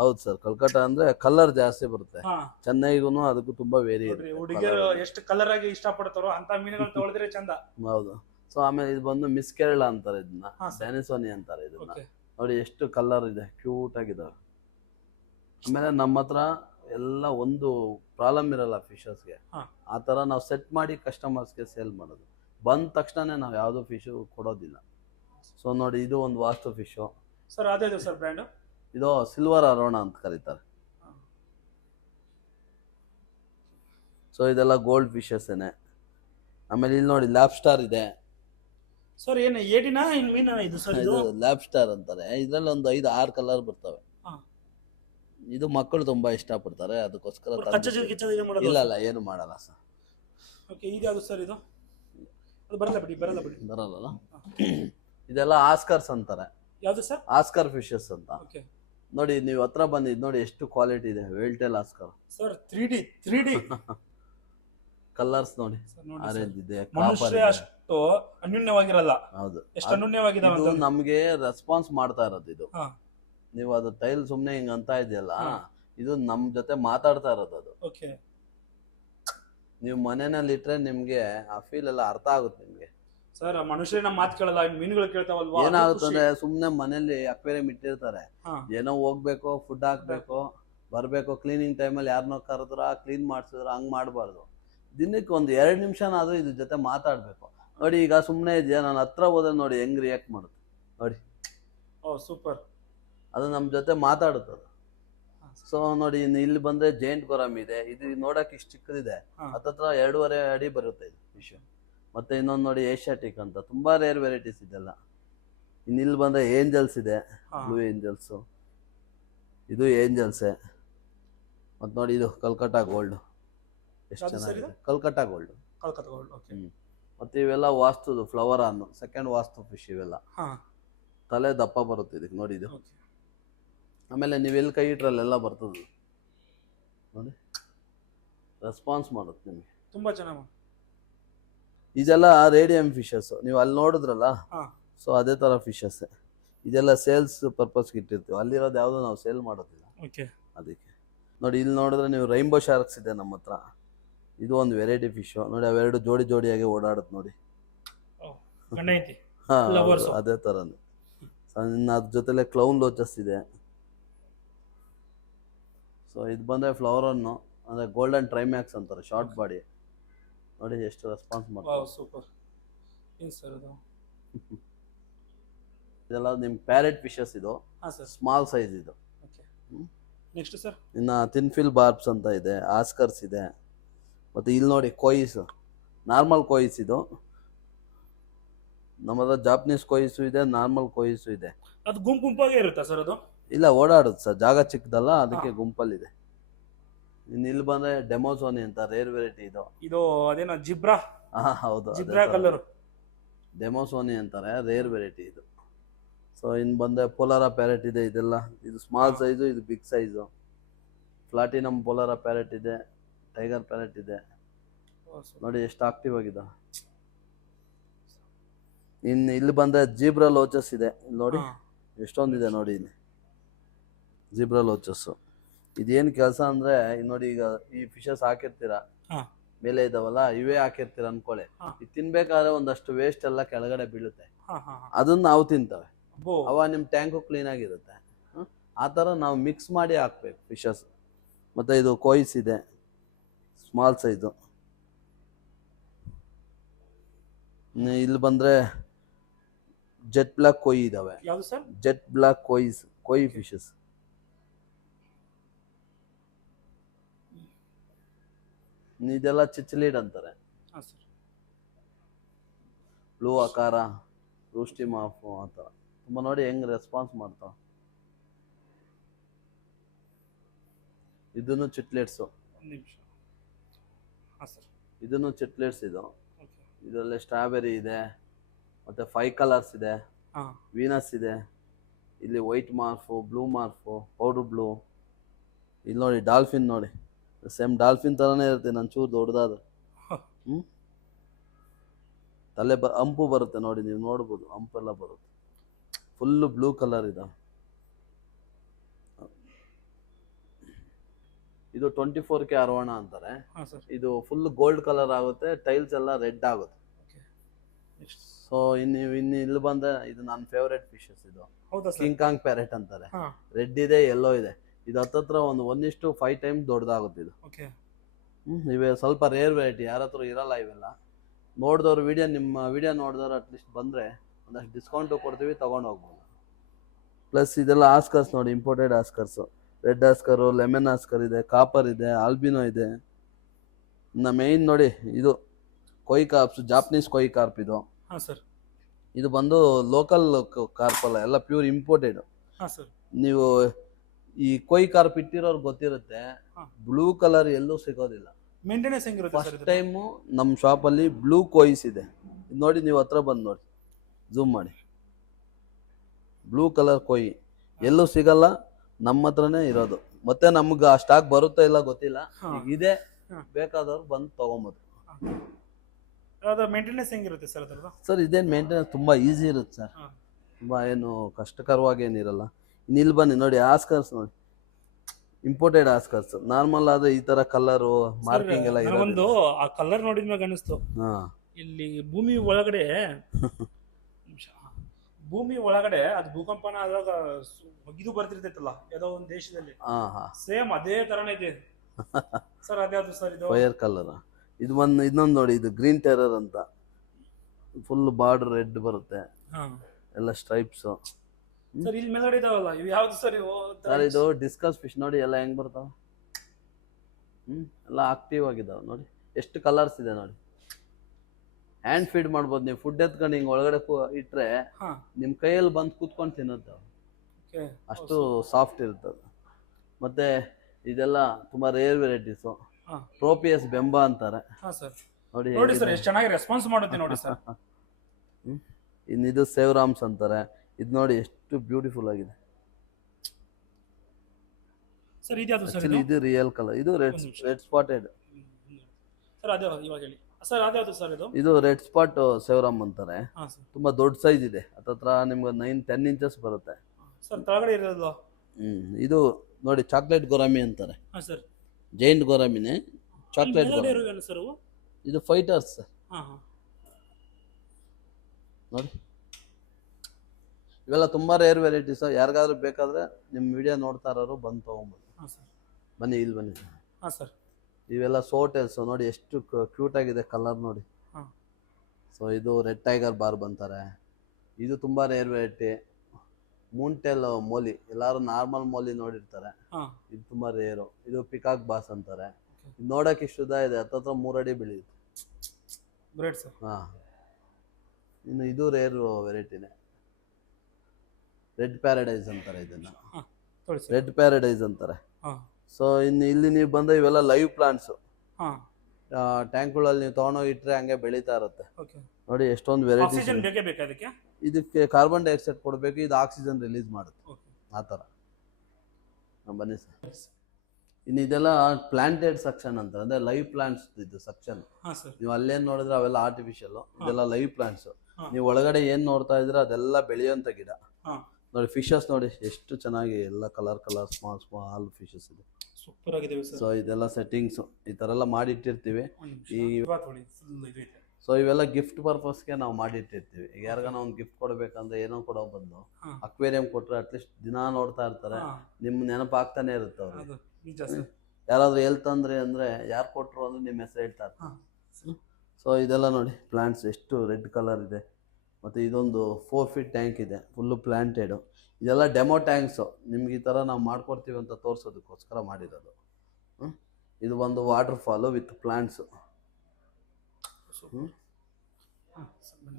ಹೌದು ಸರ್, ಕಲ್ಕಟ್ಟ ಅಂದ್ರೆ ಕಲರ್ ಜಾಸ್ತಿ ಬರುತ್ತೆ. ಚೆನ್ನೈಗೂ ಅದಕ್ಕೂ ತುಂಬಾ ವೇರಿ ಇದೆ. ಹುಡುಗಿಯರು ಎಷ್ಟು ಕಲರ್ ಆಗಿ ಇಷ್ಟಪಡ್ತಾರೋ ಅಂತ ಮೀನುಗಳು ತಗೊಳಿದ್ರೆ ಚಂದ. ಹೌದು. ಸೊ ಆಮೇಲೆ ಇದು ಬಂದು ಮಿಸ್ ಕೇರಳ ಅಂತಾರೆ ಇದನ್ನ, ಡ್ಯಾನಿಸೋನಿ ಅಂತಾರೆ ಇದನ್ನ. ನೋಡಿ ಎಷ್ಟು ಕಲರ್ ಇದೆ, ಕ್ಯೂಟ್ ಆಗಿದಾವೆ. ಆಮೇಲೆ ನಮ್ಮ ಹತ್ರ ಎಲ್ಲ ಒಂದು ಪ್ರಾಬ್ಲಮ್ ಇರಲ್ಲ ಫಿಶಸ್ಗೆ, ಆ ತರ ನಾವು ಸೆಟ್ ಮಾಡಿ ಕಸ್ಟಮರ್ಸ್ಗೆ ಸೇಲ್ ಮಾಡೋದು. ಬಂದ ತಕ್ಷಣನೇ ನಾವು ಯಾವ್ದು ಫಿಶು ಕೊಡೋದಿಲ್ಲ. ಸೊ ನೋಡಿ ಇದು ಒಂದು ವಾಸ್ತು ಫಿಶು ಸರ್. ಅದೇ ಸರ್ ಬ್ರ್ಯಾಂಡ್ ಇದು ಸಿಲ್ವರ್ ಅರೋಣ ಅಂತ ಕರೀತಾರೆ. ಸೊ ಇದೆಲ್ಲ ಗೋಲ್ಡ್ ಫಿಶಸ್ ಏನೆ. ಆಮೇಲೆ ಇಲ್ಲಿ ನೋಡಿ ಲ್ಯಾಬ್ ಸ್ಟಾರ್ ಇದೆ ಸರ್. ಏನು ಏಡಿನಾ ಇನ್ ಮೀನಾ ಇದು ಸರ್? ಇದು ಲ್ಯಾಬ್ ಸ್ಟಾರ್ ಅಂತಾರೆ. ಇದ್ರಲ್ಲಿ ಒಂದು 5-6 ಕಲರ್ ಬರ್ತವೆ. ಇದು ಮಕ್ಕಳು ತುಂಬಾ ಇಷ್ಟಪಡ್ತಾರೆ, ಅದಕ್ಕೋಸ್ಕರ ಇಲ್ಲ ಏನು ಮಾಡಲ್ಲ ಸರ್. ಓಕೆ. ಇದು ಯಾವುದು ಸರ್? ಇದು ಅದು ಬರಲ್ಲ ಬಿಡಿ ಬರಲ್ಲ. ಇದೆಲ್ಲ ಆಸ್ಕರ್ಸ್ ಅಂತಾರೆ. ಯಾವುದು ಸರ್? ಆಸ್ಕರ್ ಫಿಶಸ್ ಅಂತ. ಓಕೆ. ನೋಡಿ ನೀವು ಹತ್ರ ಬಂದಿದ್ ನೋಡಿ ಎಷ್ಟು ಕ್ವಾಲಿಟಿ ಇದೆ. ವೇಲ್ಟೆಲ್ ಆಸ್ಕರ್ ಸರ್. 3D ಕಲರ್ಸ್ ನೋಡಿ, ಆರೆಂಜ್ ಇದೆ, ಮನುಷ್ಯ ಅಷ್ಟು ಅನ್ಯೂನ್ಯವಾಗಿರಲ್ಲ. ಹೌದು, ಎಷ್ಟು ಅನ್ಯೂನ್ಯವಾಗಿದೆ. ಇದು ನಮ್ಗೆ ರೆಸ್ಪಾನ್ಸ್ ಮಾಡ್ತಾ ಇರೋದು ಇದು. ನೀವು ಅದು ಟೈಲ್ ಸುಮ್ನೆ ಹಿಂಗ್ ಅಂತ ಇದೆಯಲ್ಲ, ಇದು ನಮ್ ಜೊತೆ ಮಾತಾಡ್ತಾ ಇರೋದು ಅದು. ಓಕೆ. ನೀವು ಮನೆಯಲ್ಲಿ ಇಟ್ರೆ ನಿಮ್ಗೆ ಆ ಫೀಲ್ ಎಲ್ಲ ಅರ್ಥ ಆಗುತ್ತೆ ನಿಮ್ಗೆ. ಸರ್ ಮನುಷ್ಯರೇ ನಮ್ಮ ಮಾತು ಕೇಳಲ್ಲ, ಮೀನುಗಳು ಕೇಳ್ತಾವಲ್ವಾ. ಏನಾಗುತ್ತೆ ಅಂದ್ರೆ ಸುಮ್ನೆ ಮನೇಲಿ ಅಕ್ವೇರಿಯಂ ಇಟ್ಟಿರ್ತಾರೆ, ಏನೋ ಹೋಗ್ಬೇಕು, ಫುಡ್ ಹಾಕ್ಬೇಕು, ಬರ್ಬೇಕು, ಕ್ಲೀನಿಂಗ್ ಟೈಮಲ್ಲಿ ಯಾರನ್ನೋ ಕರೆದ್ರ ಕ್ಲೀನ್ ಮಾಡ್ಸಿದ್ರ, ಹಂಗ್ ಮಾಡ್ಬಾರ್ದು. ದಿನಕ್ಕೆ ಒಂದು 2 ನಿಮಿಷನಾದ್ರೂ ಇದ್ರ ಜೊತೆ ಮಾತಾಡ್ಬೇಕು. ನೋಡಿ ಈಗ ಸುಮ್ನೆ ಇದೆಯಾ, ನಾನು ಹತ್ರ ಹೋದ್ರೆ ನೋಡಿ ಹೆಂಗ್ ರಿಯಾಕ್ಟ್ ಮಾಡುತ್ತೆ ನೋಡಿ. ಓ ಸೂಪರ್. ಅದು ನಮ್ ಜೊತೆ ಮಾತಾಡುತ್ತದೆ. ಸೊ ನೋಡಿ ಇಲ್ಲಿ ಬಂದ್ರೆ ಜೈಂಟ್ ಗೊರಾಮಿ ಇದೆ. ಇದು ನೋಡಕ್ ಇಷ್ಟು ಚಿಕ್ಕದಿದೆ, ಹತ್ತತ್ರ 2.5 ಅಡಿ ಬರುತ್ತೆ ಇದು ಫಿಶ್. ಮತ್ತೆ ಇನ್ನೊಂದು ನೋಡಿ ಏಷ್ಯಾಟಿಕ್ ಅಂತ, ತುಂಬಾ ರೇರ್ ವೆರೈಟೀಸ್ ಇದೆಲ್ಲ. ಇಲ್ಲಿ ಬಂದ್ರೆ ಏಂಜಲ್ಸ್ ಇದೆ, ಬ್ಲೂ ಏಂಜಲ್ಸ್. ಇದು ಏಂಜಲ್ಸೇ. ಮತ್ ನೋಡಿ ಇದು ಕಲ್ಕಟ್ಟ ಗೋಲ್ಡ್, ಎಷ್ಟು ಚೆನ್ನಾಗಿದೆ. ಕಲ್ಕಟ್ಟ ಗೋಲ್ಡ್. ಮತ್ತೆ ಇವೆಲ್ಲ ವಾಸ್ತು ಫ್ಲವರ್ ಅನ್ನು ಸೆಕೆಂಡ್ ವಾಸ್ತು ಫಿಶ್. ಇವೆಲ್ಲ ತಲೆ ದಪ್ಪ ಬರುತ್ತೆ ಇದಕ್ಕೆ ನೋಡಿ ಇದು. ಆಮೇಲೆ ನೀವೆಲ್ಲಿ ಕೈ ಇಟ್ರಲ್ಲೆಲ್ಲ ಬರ್ತದೆ ನೋಡಿ, ರೆಸ್ಪಾನ್ಸ್ ಮಾಡುತ್ತೆ ನಿಮಗೆ ತುಂಬಾ ಚೆನ್ನಾಗಿ. ಇದೆಲ್ಲ ರೇಡಿಯಂ ಫಿಶಸ್, ನೀವು ಅಲ್ಲಿ ನೋಡಿದ್ರಲ್ಲ, ಸೊ ಅದೇ ತರ ಫಿಶಸ್. ಇದೆಲ್ಲ ಸೇಲ್ಸ್ ಪರ್ಪಸ್ಗೆ ಇಟ್ಟಿರ್ತೀವಿ, ಅಲ್ಲಿರೋದು ಯಾವುದು ನಾವು ಸೇಲ್ ಮಾಡೋದಿಲ್ಲ. ಅದಕ್ಕೆ ನೋಡಿ ಇಲ್ಲಿ ನೋಡಿದ್ರೆ ನೀವು ರೈನ್ಬೋ ಶಾರ್ಕ್ಸ್ ಇದೆ ನಮ್ಮ ಹತ್ರ. ಇದು ಒಂದು ವೆರೈಟಿ ಫಿಶ್ ನೋಡಿ, ಅವೆರಡು ಜೋಡಿ ಜೋಡಿಯಾಗಿ ಓಡಾಡುತ್ತೆ ನೋಡಿ. ಅದೇ ತರನೇ. ಅದ್ರ ಜೊತೆಲೆ ಕ್ಲೌನ್ ಲೋಚಸ್ ಇದೆ. ಸೊ ಇದು ಬಂದ್ರೆ ಫ್ಲವರ್ ಅನ್ನು ಅಂದ್ರೆ ಗೋಲ್ಡನ್ ಟ್ರೈಮ್ಯಾಕ್ಸ್ ಅಂತಾರೆ, ಶಾರ್ಟ್ ಬಾಡಿ. ನೋಡಿ ಎಷ್ಟು ರೆಸ್ಪಾನ್ಸ್ ಮಾಡ್ತಾರೆ. ಸೂಪರ್. ಇದೆಲ್ಲ ನಿಮ್ ಪ್ಯಾರೆಟ್ ಫಿಶಸ್. ಇದು ಸ್ಮಾಲ್ ಸೈಜ್ ಇದು. ನೆಕ್ಸ್ಟ್ ಸರ್ ಇನ್ನ ತಿನ್ಫಿಲ್ ಬಾರ್ಬ್ಸ್ ಅಂತ ಇದೆ, ಆಸ್ಕರ್ಸ್ ಇದೆ. ಮತ್ತೆ ಇಲ್ಲಿ ನೋಡಿ ಕೊಯಿಸ್, ನಾರ್ಮಲ್ ಕೊಯಿಸ್. ಇದು ನಮ್ಮ ಹತ್ರ ಜಾಪನೀಸ್ ಕೊಯಿಸು ಇದೆ, ನಾರ್ಮಲ್ ಕೊಯಿಸು ಇದೆ. ಅದು ಗುಂಪಾಗೆ ಇರುತ್ತಾ ಸರ್? ಅದು ಇಲ್ಲ, ಓಡಾಡುತ್ತೆ ಸರ್, ಜಾಗ ಚಿಕ್ಕದಲ್ಲ, ಅದಕ್ಕೆ ಗುಂಪಲ್ಲಿದೆ. ಇನ್ನು ಇಲ್ಲಿ ಬಂದ್ರೆ ಡೆಮೋಸೋನಿ ಅಂತ ರೇರ್ ವೆರೈಟಿ. ಇದು ಅದೇನೋ ಜಿಬ್ರಾ. ಹೌದು, ಜಿಬ್ರಾ ಕಲರ್ ಡೆಮೋಸೋನಿ ಅಂತಾರೆ, ರೇರ್ ವೆರೈಟಿ ಇದು. ಸೊ ಇನ್ನು ಬಂದ್ರೆ ಪೋಲಾರ ಪ್ಯಾರೆಟ್ ಇದೆ. ಇದೆಲ್ಲ ಇದು ಸ್ಮಾಲ್ ಸೈಜು, ಇದು ಬಿಗ್ ಸೈಜು. ಪ್ಲಾಟಿನಮ್ ಪೋಲಾರ ಪ್ಯಾರೆಟ್ ಇದೆ, ಟೈಗರ್ ಪ್ಯಾರೆಟ್ ಇದೆ. ನೋಡಿ ಎಷ್ಟು ಆಕ್ಟಿವ್ ಆಗಿದೆ. ಇನ್ನು ಇಲ್ಲಿ ಬಂದ್ರೆ ಜೀಬ್ರಾ ಲೋಚಸ್ ಇದೆ. ಇಲ್ಲಿ ನೋಡಿ ಎಷ್ಟೊಂದಿದೆ ನೋಡಿ. ಇಲ್ಲಿ ಜಿಬ್ರಾ ಲೋಚಸ್ಸು. ಇದೇನು ಕೆಲಸ ಅಂದರೆ ನೋಡಿ, ಈಗ ಈ ಫಿಶಸ್ ಹಾಕಿರ್ತೀರಾ ಹಾಂ ಮೇಲೆ ಇದಾವಲ್ಲ, ಇವೇ ಹಾಕಿರ್ತೀರ ಅನ್ಕೊಳ್ಳಿ. ಇದು ತಿನ್ಬೇಕಾದ್ರೆ ಒಂದಷ್ಟು ವೇಸ್ಟ್ ಎಲ್ಲ ಕೆಳಗಡೆ ಬೀಳುತ್ತೆ, ಹಾಂ ಹಾಂ ಅದನ್ನ ನಾವು ತಿಂತವೆ. ಅಬ್ಬೋ ಅವ ನಿಮ್ಮ ಟ್ಯಾಂಕು ಕ್ಲೀನ್ ಆಗಿರುತ್ತೆ. ಆ ಥರ ನಾವು ಮಿಕ್ಸ್ ಮಾಡಿ ಹಾಕ್ಬೇಕು ಫಿಶಸ್. ಮತ್ತು ಇದು ಕೊಯ್ಸ್ ಇದೆ, ಸ್ಮಾಲ್ ಸೈಜು. ಇಲ್ಲಿ ಬಂದರೆ ಜೆಟ್ ಬ್ಲ್ಯಾಕ್ ಕೊಯ್ ಇದಾವೆ. ಯಾವುದು sir? Jet black koi fishes. ಇದೆಲ್ಲ ಚಿಚ್ಲೀಡ್ ಅಂತಾರೆ. ಹಾಂ ಸರ್. ಬ್ಲೂ ಆಕಾರ, ರೂಸ್ಟಿ ಮಾಫು ಆ ಥರ ತುಂಬ ನೋಡಿ ಹೆಂಗೆ ರೆಸ್ಪಾನ್ಸ್ ಮಾಡ್ತಾವ. ಇದನ್ನು ಚಿಟ್ಲೆಟ್ಸು. ಒಂದು ನಿಮಿಷ. ಹಾಂ ಸರ್. ಇದನ್ನು ಚಿಟ್ಲೆಟ್ಸ್. ಇದು ಓಕೆ. ಇದರಲ್ಲಿ ಸ್ಟ್ರಾಬೆರಿ ಇದೆ, ಮತ್ತು 5 ಕಲರ್ಸ್ ಇದೆ, ಹಾಂ ವೀನಸ್ ಇದೆ. ಇಲ್ಲಿ ವೈಟ್ ಮಾರ್ಫು, ಬ್ಲೂ ಮಾರ್ಫು, ಪೌಡ್ರ್ ಬ್ಲೂ. ಇಲ್ಲಿ ನೋಡಿ ಡಾಲ್ಫಿನ್ ನೋಡಿ, ಸೇಮ್ ಡಾಲ್ಫಿನ್ ಥರನೇ ಇರುತ್ತೆ, ನನ್ನ ಚೂರು ದೊಡ್ಡದಾದ್ರೆ. ತಲೆ ಹಂಪು ಬರುತ್ತೆ ನೋಡಿ, ನೀವು ನೋಡ್ಬೋದು, ಹಂಪೆಲ್ಲ ಬರುತ್ತೆ. ಫುಲ್ಲು ಬ್ಲೂ ಕಲರ್ ಇದೆ. ಇದು 24K ಅರವಣ ಅಂತಾರೆ. ಹಾಂ ಸರ್. ಇದು ಫುಲ್ ಗೋಲ್ಡ್ ಕಲರ್ ಆಗುತ್ತೆ, ಟೈಲ್ಸ್ ಎಲ್ಲ ರೆಡ್ ಆಗುತ್ತೆ. ಓಕೆ. ನೆಕ್ಸ್ಟ್. ಸೊ ಇನ್ನು ಇಲ್ಲಿ ಬಂದರೆ ಇದು ನನ್ನ ಫೇವ್ರೆಟ್ ಫಿಶಸ್. ಇದು ಹೌದಾ ಸರ್? ಕಿಂಗ್ ಕಾಂಗ್ ಪ್ಯಾರೆಟ್ ಅಂತಾರೆ. ಹಾಂ ರೆಡ್ ಇದೆ, ಯೆಲ್ಲೋ ಇದೆ. ಇದು ಹತ್ತತ್ರ ಒಂದು 1:5 ಟೈಮ್ಸ್ ದೊಡ್ಡದಾಗುತ್ತೆ ಇದು. ಓಕೆ. ಇವೇ ಸ್ವಲ್ಪ ರೇರ್ ವೆರೈಟಿ, ಯಾರ ಹತ್ರ ಇರಲ್ಲ ಇವೆಲ್ಲ. ನೋಡಿದವ್ರು ನಿಮ್ಮ ವಿಡಿಯೋ ನೋಡಿದವ್ರು ಅಟ್ಲೀಸ್ಟ್ ಬಂದರೆ ಒಂದಷ್ಟು ಡಿಸ್ಕೌಂಟು ಕೊಡ್ತೀವಿ, ತೊಗೊಂಡು ಹೋಗ್ಬೋದು. ಪ್ಲಸ್ ಇದೆಲ್ಲ ಆಸ್ಕರ್ಸ್ ನೋಡಿ, ಇಂಪೋರ್ಟೆಡ್ ಆಸ್ಕರ್ಸು. ರೆಡ್ ಆಸ್ಕರು, ಲೆಮನ್ ಆಸ್ಕರ್ ಇದೆ, ಕಾಪರ್ ಇದೆ, ಆಲ್ಬಿನೋ ಇದೆ. ಇನ್ನು ಮೇಯ್ನ್ ನೋಡಿ ಇದು ಕೊಯ್ ಕಾರ್ಪ್ಸ್, ಜಾಪನೀಸ್ ಕೊಯ್ ಕಾರ್ಪ್. ಇದು ಹಾಂ ಸರ್. ಇದು ಬಂದು ಲೋಕಲ್ ಕಾರ್ಪ್ ಅಲ್ಲ, ಎಲ್ಲ ಪ್ಯೂರ್ ಇಂಪೋರ್ಟೆಡ್. ಹಾಂ ಸರ್. ನೀವು ಈ ಕೊಯ್ ಕಾರ್ಪ್ ಇಟ್ಟಿರೋರು ಗೊತ್ತಿರುತ್ತೆ, ಬ್ಲೂ ಕಲರ್ ಎಲ್ಲೂ ಸಿಗೋದಿಲ್ಲ. ಮೇಂಟೆನೆನ್ಸ್ ಹೆಂಗಿರುತ್ತೆ ಸರ್? ಫಸ್ಟ್ ಟೈಮು ನಮ್ಮ ಶಾಪಲ್ಲಿ ಬ್ಲೂ ಕೊಯ್ಸ್ ಇದೆ. ಇದು ನೋಡಿ, ನೀವು ಹತ್ರ ಬಂದು ನೋಡಿ, ಝೂಮ್ ಮಾಡಿ. ಬ್ಲೂ ಕಲರ್ ಕೊಯ್ ಎಲ್ಲೂ ಸಿಗಲ್ಲ, ನಮ್ಮ ಹತ್ರನೇ ಇರೋದು. ಮತ್ತೆ ನಮ್ಗೆ ಆ ಸ್ಟಾಕ್ ಬರುತ್ತಾ ಇಲ್ಲ ಗೊತ್ತಿಲ್ಲ, ಇದೆ, ಬೇಕಾದವ್ರು ಬಂದು ತೊಗೊಬೋದು. ಅದು ಮೇಂಟೆನೆನ್ಸ್ ಹೆಂಗಿರುತ್ತೆ ಸರ್ ಅದರದ್ದು? ಸರ್ ಇದೇನು ಮೇಂಟೆನೆನ್ಸ್ ತುಂಬ ಈಸಿ ಇರುತ್ತೆ ಸರ್, ತುಂಬ ಏನು ಕಷ್ಟಕರವಾಗಿ ಏನಿರಲ್ಲ. ಇನ್ನು ಇಲ್ಲಿ ಬನ್ನಿ ನೋಡಿ, ಆಸ್ಕರ್ಸ್ ನೋಡಿ, ಇಂಪೋರ್ಟೆಡ್ ಆಸ್ಕರ್ಸ್. ನಾರ್ಮಲ್ ಆದ್ರೆ ಈ ತರ ಕಲರು ಮಾರ್ಕಿಂಗ್ ಎಲ್ಲ ಇರೋದು. ಒಂದು ಆ ಕಲರ್ ನೋಡಿದ್ಮೇಲೆ ಅನಿಸ್ತು, ಇಲ್ಲಿ ಭೂಮಿ ಒಳಗಡೆ ಭೂಮಿ ಒಳಗಡೆ ಅದು ಭೂಕಂಪನ ಆದಾಗ ಇದು ಬರ್ತಿರ್ತೈತಲ್ಲ ಯಾವುದೋ ಒಂದು ದೇಶದಲ್ಲಿ, ಸೇಮ್ ಅದೇ ತರನೇ ಇದೆ ಸರ್. ಅದ್ಯಾವುದು ಸರ್ ಇದು? Fire colour. ಇದು ಇನ್ನೊಂದು ನೋಡಿ, ಇದು ಗ್ರೀನ್ ಟೆರರ್ ಅಂತ. ಫುಲ್ ಬಾರ್ಡರ್ ರೆಡ್ ಬರುತ್ತೆ, ಎಲ್ಲ ಸ್ಟ್ರೈಪ್ಸ್. ಸರ್ ಇಲ್ಲಿ ಮೇಲ್ಗಡೆ ಇದಾವಲ್ಲ, ಇವು ಯಾವ್ದು ಸರ್ ಇವು? ಸರ್ ಇದು ಡಿಸ್ಕಸ್ ಫಿಶ್ ನೋಡಿ, ಎಲ್ಲ ಹೆಂಗ್ ಬರ್ತಾವ, ಎಲ್ಲ ಆಕ್ಟಿವ್ ಆಗಿದಾವ ನೋಡಿ. ಎಷ್ಟು ಕಲರ್ಸ್ ಇದೆ ನೋಡಿ. ಹ್ಯಾಂಡ್ ಫೀಡ್ ಮಾಡ್ಬೋದು ನೀವು. ಫುಡ್ ಎತ್ಕೊಂಡು ಹಿಂಗೆ ಒಳಗಡೆ ಇಟ್ರೆ ನಿಮ್ಮ ಕೈಯಲ್ಲಿ ಬಂದು ಕೂತ್ಕೊಂಡು ತಿನ್ನುತ್ತೆ, ಅಷ್ಟು ಸಾಫ್ಟ್ ಇರ್ತದೆ. ಮತ್ತೆ ಇದೆಲ್ಲ ತುಂಬಾ ರೇರ್ ವೆರೈಟೀಸು. ಪ್ರೋಪಿಯಸ್ ಬೆಂಬಾ ಅಂತಾರೆ ನೋಡಿ. ನೋಡಿ ಸರ್ ಎಷ್ಟು ಚೆನ್ನಾಗಿ ರೆಸ್ಪಾನ್ಸ್ ಮಾಡುತ್ತೆ ನೋಡಿ ಸರ್. ಇದು ಸೇವ್ರಾಮ್ಸ್ ಅಂತಾರೆ. ಇದು ನೋಡಿ ಎಷ್ಟು ಬ್ಯೂಟಿಫುಲ್ ಆಗಿದೆ ಸರ್. ಇದ್ಯಾವುದು ಸರ್? ಇದು ರಿಯಲ್ ಕಲರ್. ಇದು ರೆಡ್ ಸ್ಪಾಟೆಡ್ ಸರ್. ಅದೇ ಇವಾಗ ಹೇಳಿ ಸರ್, ಅದ್ಯಾವುದು ಸರ್ ಇದು? ಇದು ರೆಡ್ ಸ್ಪಾಟ್ ಸೇವ್ರಾಮ್ ಅಂತಾರೆ. ತುಂಬಾ ದೊಡ್ಡ ಸೈಜ್ ಇದೆ, ಹತ್ತತ್ರ ನಿಮ್ಗೆ 9-10 ಇಂಚಸ್ ಬರುತ್ತೆ ಸರ್. ತಳಗಡೆ ಇರೋದು ಇದು ನೋಡಿ, ಚಾಕ್ಲೇಟ್ ಗೋರಾಮಿ ಅಂತಾರೆ. ಸರ್ ಜೈಂಟ್ ಗೋರಾಮಿನೇ, ಚಾಕ್ಲೇಟ್ ಗೋರಾಮಿ. ಸರ್ ಇದು ಫೈಟರ್ಸ್ ನೋಡಿ. ಇವೆಲ್ಲ ತುಂಬಾ ರೇರ್ ವೆರೈಟೀಸ್. ಯಾರಿಗಾದ್ರೂ ಬೇಕಾದ್ರೆ ನಿಮ್ಮ ವಿಡಿಯೋ ನೋಡ್ತಾ ಇರೋರು ಬಂದು ತೊಗೊಬೋದು. ಬನ್ನಿ, ಇಲ್ಲಿ ಬನ್ನಿ ಸರ್. ಇವೆಲ್ಲ ಸೋಟೆಲ್ಸ್ ನೋಡಿ, ಎಷ್ಟು ಕ್ಯೂಟ್ ಆಗಿದೆ ಕಲರ್ ನೋಡಿ. ಸೊ ಇದು ರೆಡ್ ಟೈಗರ್ ಬಾರ್ಬ್ ಅಂತಾರೆ. ಇದು ತುಂಬಾ ರೇರ್ ವೆರೈಟಿ. ಮೂನ್ಟೆಲ್ ಮೋಲಿ, ಎಲ್ಲರೂ ನಾರ್ಮಲ್ ಮೋಲಿ ನೋಡಿರ್ತಾರೆ, ಇದು ತುಂಬಾ ರೇರು. ಇದು ಪಿಕಾಕ್ ಬಾಸ್ ಅಂತಾರೆ. ಇದು ನೋಡಕ್ಕೆ ಇಷ್ಟು ಉದ್ದ ಇದೆ, ಹತ್ತತ್ರ 3 ಅಡಿ ಬೆಳೆಯುತ್ತೆ. ಇನ್ನು ಇದು ರೇರ್ ವೆರೈಟಿನೇ, ರೆಡ್ ಪ್ಯಾರಡೈಸ್ ಅಂತಾರೆ ಇದನ್ನ. ರೆಡ್ ಪ್ಯಾರಡೈಸ್ ಅಂತಾರೆ. ಸೊ ಇನ್ನು ಇಲ್ಲಿ ನೀವು ಬಂದ ಇವೆಲ್ಲ ಲೈವ್ ಪ್ಲಾಂಟ್ಸ್. ಟ್ಯಾಂಕ್ಗಳಲ್ಲಿ ನೀವು ತಗೊಂಡೋಗಿ ಇಟ್ರೆ ಹಂಗೆ ಬೆಳೀತಾ ಇರುತ್ತೆ ನೋಡಿ. ಎಷ್ಟೊಂದು ವೆರೈಟಿ. ಇದಕ್ಕೆ ಕಾರ್ಬನ್ ಡೈಆಕ್ಸೈಡ್ ಕೊಡಬೇಕು, ಇದು ಆಕ್ಸಿಜನ್ ರಿಲೀಸ್ ಮಾಡುತ್ತೆ, ಆ ಥರ. ಬನ್ನಿ ಸರ್. ಇನ್ನು ಇದೆಲ್ಲ ಪ್ಲಾಂಟೆಡ್ ಸೆಕ್ಷನ್ ಅಂತ, ಅಂದ್ರೆ ಲೈವ್ ಪ್ಲಾಂಟ್ಸ್ ಇದು ಸೆಕ್ಷನ್. ನೀವು ಅಲ್ಲೇನ್ ನೋಡಿದ್ರೆ ಅವೆಲ್ಲ ಆರ್ಟಿಫಿಷಿಯಲ್, ಇದೆಲ್ಲ ಲೈವ್ ಪ್ಲಾಂಟ್ಸ್. ನೀವು ಒಳಗಡೆ ಏನ್ ನೋಡ್ತಾ ಇದ್ರೆ ಅದೆಲ್ಲ ಬೆಳೆಯುವಂತ ಗಿಡ. ನೋಡಿ ಫಿಶಸ್ ನೋಡಿ ಎಷ್ಟು ಚೆನ್ನಾಗಿ ಎಲ್ಲ ಕಲರ್ ಸ್ಮಾಲ್ ಫಿಶಸ್ ಇದೆ. ಸೂಪರ್ ಆಗಿದಾವೆ ಸರ್. ಸೊ ಇದೆಲ್ಲ ಸೆಟ್ಟಿಂಗ್ಸು ಈ ಥರ ಎಲ್ಲ ಮಾಡಿಟ್ಟಿರ್ತೀವಿ. ಫುಲ್ ಇದು ಐತೆ. ಸೊ ಇವೆಲ್ಲ ಗಿಫ್ಟ್ ಪರ್ಪಸ್ಗೆ ನಾವು ಮಾಡಿಟ್ಟಿರ್ತೀವಿ. ಈಗ ಯಾರಿಗಾನ ಒಂದು ಗಿಫ್ಟ್ ಕೊಡಬೇಕಂದ್ರೆ ಏನೋ ಕೊಡೋ ಬದಲು ಅಕ್ವೇರಿಯಂ ಕೊಟ್ಟರೆ ಅಟ್ಲೀಸ್ಟ್ ದಿನ ನೋಡ್ತಾ ಇರ್ತಾರೆ, ನಿಮ್ಮ ನೆನಪಾಗ್ತಾನೆ ಇರುತ್ತೆ ಅವ್ರಿಗೆ. ಅದು ನಿಜ ಸರ್. ಯಾರಾದರೂ ಹೇಳ್ತಂದ್ರೆ ಅಂದರೆ ಯಾರು ಕೊಟ್ಟರು ಅಂದರೆ ನಿಮ್ಮ ಹೆಸರು ಹೇಳ್ತಾ ಇರ್ತಾರೆ. ಸೊ ಇದೆಲ್ಲ ನೋಡಿ ಪ್ಲಾಂಟ್ಸ್ ಎಷ್ಟು ರೆಡ್ ಕಲರ್ ಇದೆ. ಮತ್ತು ಇದೊಂದು 4 feet ಟ್ಯಾಂಕ್ ಇದೆ, ಫುಲ್ಲು ಪ್ಲ್ಯಾಂಟೆಡು. ಇದೆಲ್ಲ ಡೆಮೋ ಟ್ಯಾಂಕ್ಸು, ನಿಮ್ಗೆ ಈ ಥರ ನಾವು ಮಾಡ್ಕೊಡ್ತೀವಿ ಅಂತ ತೋರಿಸೋದಕ್ಕೋಸ್ಕರ ಮಾಡಿರೋದು. ಇದು ಒಂದು water fall with plants.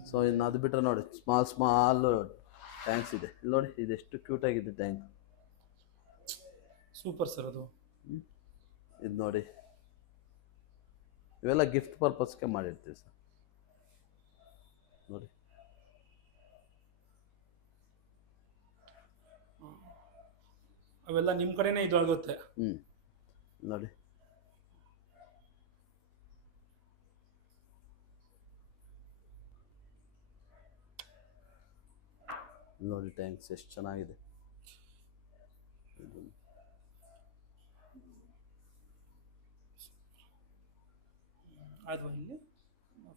So ಇನ್ನು ಅದು ಬಿಟ್ಟರೆ ನೋಡಿ ಸ್ಮಾಲ್ ಟ್ಯಾಂಕ್ಸ್ ಇದೆ. ಇಲ್ಲಿ ನೋಡಿ ಇದೆಷ್ಟು ಕ್ಯೂಟಾಗಿದೆ ಟ್ಯಾಂಕ್. Super sir. ಅದು ಇದು ನೋಡಿ ಇವೆಲ್ಲ ಗಿಫ್ಟ್ ಪರ್ಪಸ್ಗೆ ಮಾಡಿರ್ತೀವಿ ಸರ್. ನೋಡಿ ಅವೆಲ್ಲ ನಿಮ್ಮ ಕಡೆನೇ ಇದು ಆಗುತ್ತೆ. ನೋಡಿ ನೋಡಿ ಟ್ಯಾಂಕ್ಸ್ ಎಷ್ಟು ಚೆನ್ನಾಗಿದೆ. ಆಯ್ತು, ಇಲ್ಲಿ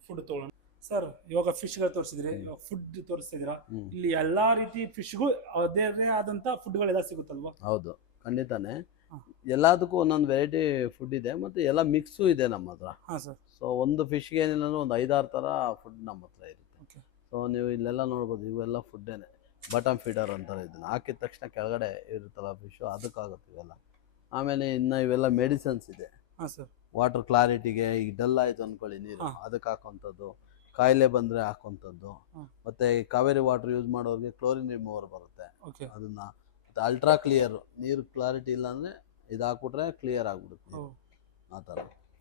ಫುಡ್ ತೊಗೊಳ್ಳೋಣ ಸರ್. ಇವಾಗ ಫಿಶ್ಗಳು ತೋರಿಸಿದ್ರಿ, ಇವಾಗ ಫುಡ್ ತೋರಿಸ್ತಿದ್ದೀರಾ. ಇಲ್ಲಿ ಎಲ್ಲಾ ರೀತಿ ಫಿಶ್ಗೂ ಅದೇ ಆದಂತ ಫುಡ್ಗಳೆಲ್ಲ ಸಿಗುತ್ತಲ್ವಾ? ಹೌದು, ಖಂಡಿತಾನೆ. ಎಲ್ಲದಕ್ಕೂ ಒಂದೊಂದು ವೆರೈಟಿ ಫುಡ್ ಇದೆ, ಮತ್ತು ಎಲ್ಲ ಮಿಕ್ಸು ಇದೆ ನಮ್ಮ ಹತ್ರ. ಹಾಂ ಸರ್. ಸೊ ಒಂದು ಫಿಶ್ಗೆ ಏನಿಲ್ಲ ಒಂದು 5-6 ಥರ ಫುಡ್ ನಮ್ಮ ಹತ್ರ ಇರುತ್ತೆ. ಸೊ ನೀವು ಇಲ್ಲೆಲ್ಲ ನೋಡ್ಬೋದು, ಇವೆಲ್ಲ ಫುಡ್ಡೇನೆ. ಬಟನ್ ಫೀಡರ್ ಅಂತಾರೆ ಇದನ್ನು. ಹಾಕಿದ ತಕ್ಷಣ ಕೆಳಗಡೆ ಇರುತ್ತಲ್ಲ ಫಿಶು, ಅದಕ್ಕಾಗುತ್ತೆ ಇವೆಲ್ಲ. ಆಮೇಲೆ ಇನ್ನು ಇವೆಲ್ಲ ಮೆಡಿಸನ್ಸ್ ಇದೆ. ಹಾಂ ಸರ್. ವಾಟರ್ ಕ್ಲಾರಿಟಿಗೆ, ಈಗ ಡಲ್ ಆಯಿತು ಅಂದ್ಕೊಳ್ಳಿ ನೀರು, ಅದಕ್ಕೆ ಹಾಕೋಂಥದ್ದು. ಕಾಯಿಲೆ ಬಂದರೆ ಹಾಕೋಂಥದ್ದು. ಮತ್ತು ಈ ಕಾವೇರಿ ವಾಟರ್ ಯೂಸ್ ಮಾಡೋರಿಗೆ ಕ್ಲೋರಿನ್ ರಿಮೂವರ್ ಬರುತ್ತೆ, ಅದನ್ನು. ಮತ್ತು ಅಲ್ಟ್ರಾ ಕ್ಲಿಯರು, ನೀರು ಕ್ಲಾರಿಟಿ ಇಲ್ಲ ಅಂದರೆ ಇದು ಹಾಕ್ಬಿಟ್ರೆ ಕ್ಲಿಯರ್ ಆಗಿಬಿಡುತ್ತೆ ಆ ಥರ.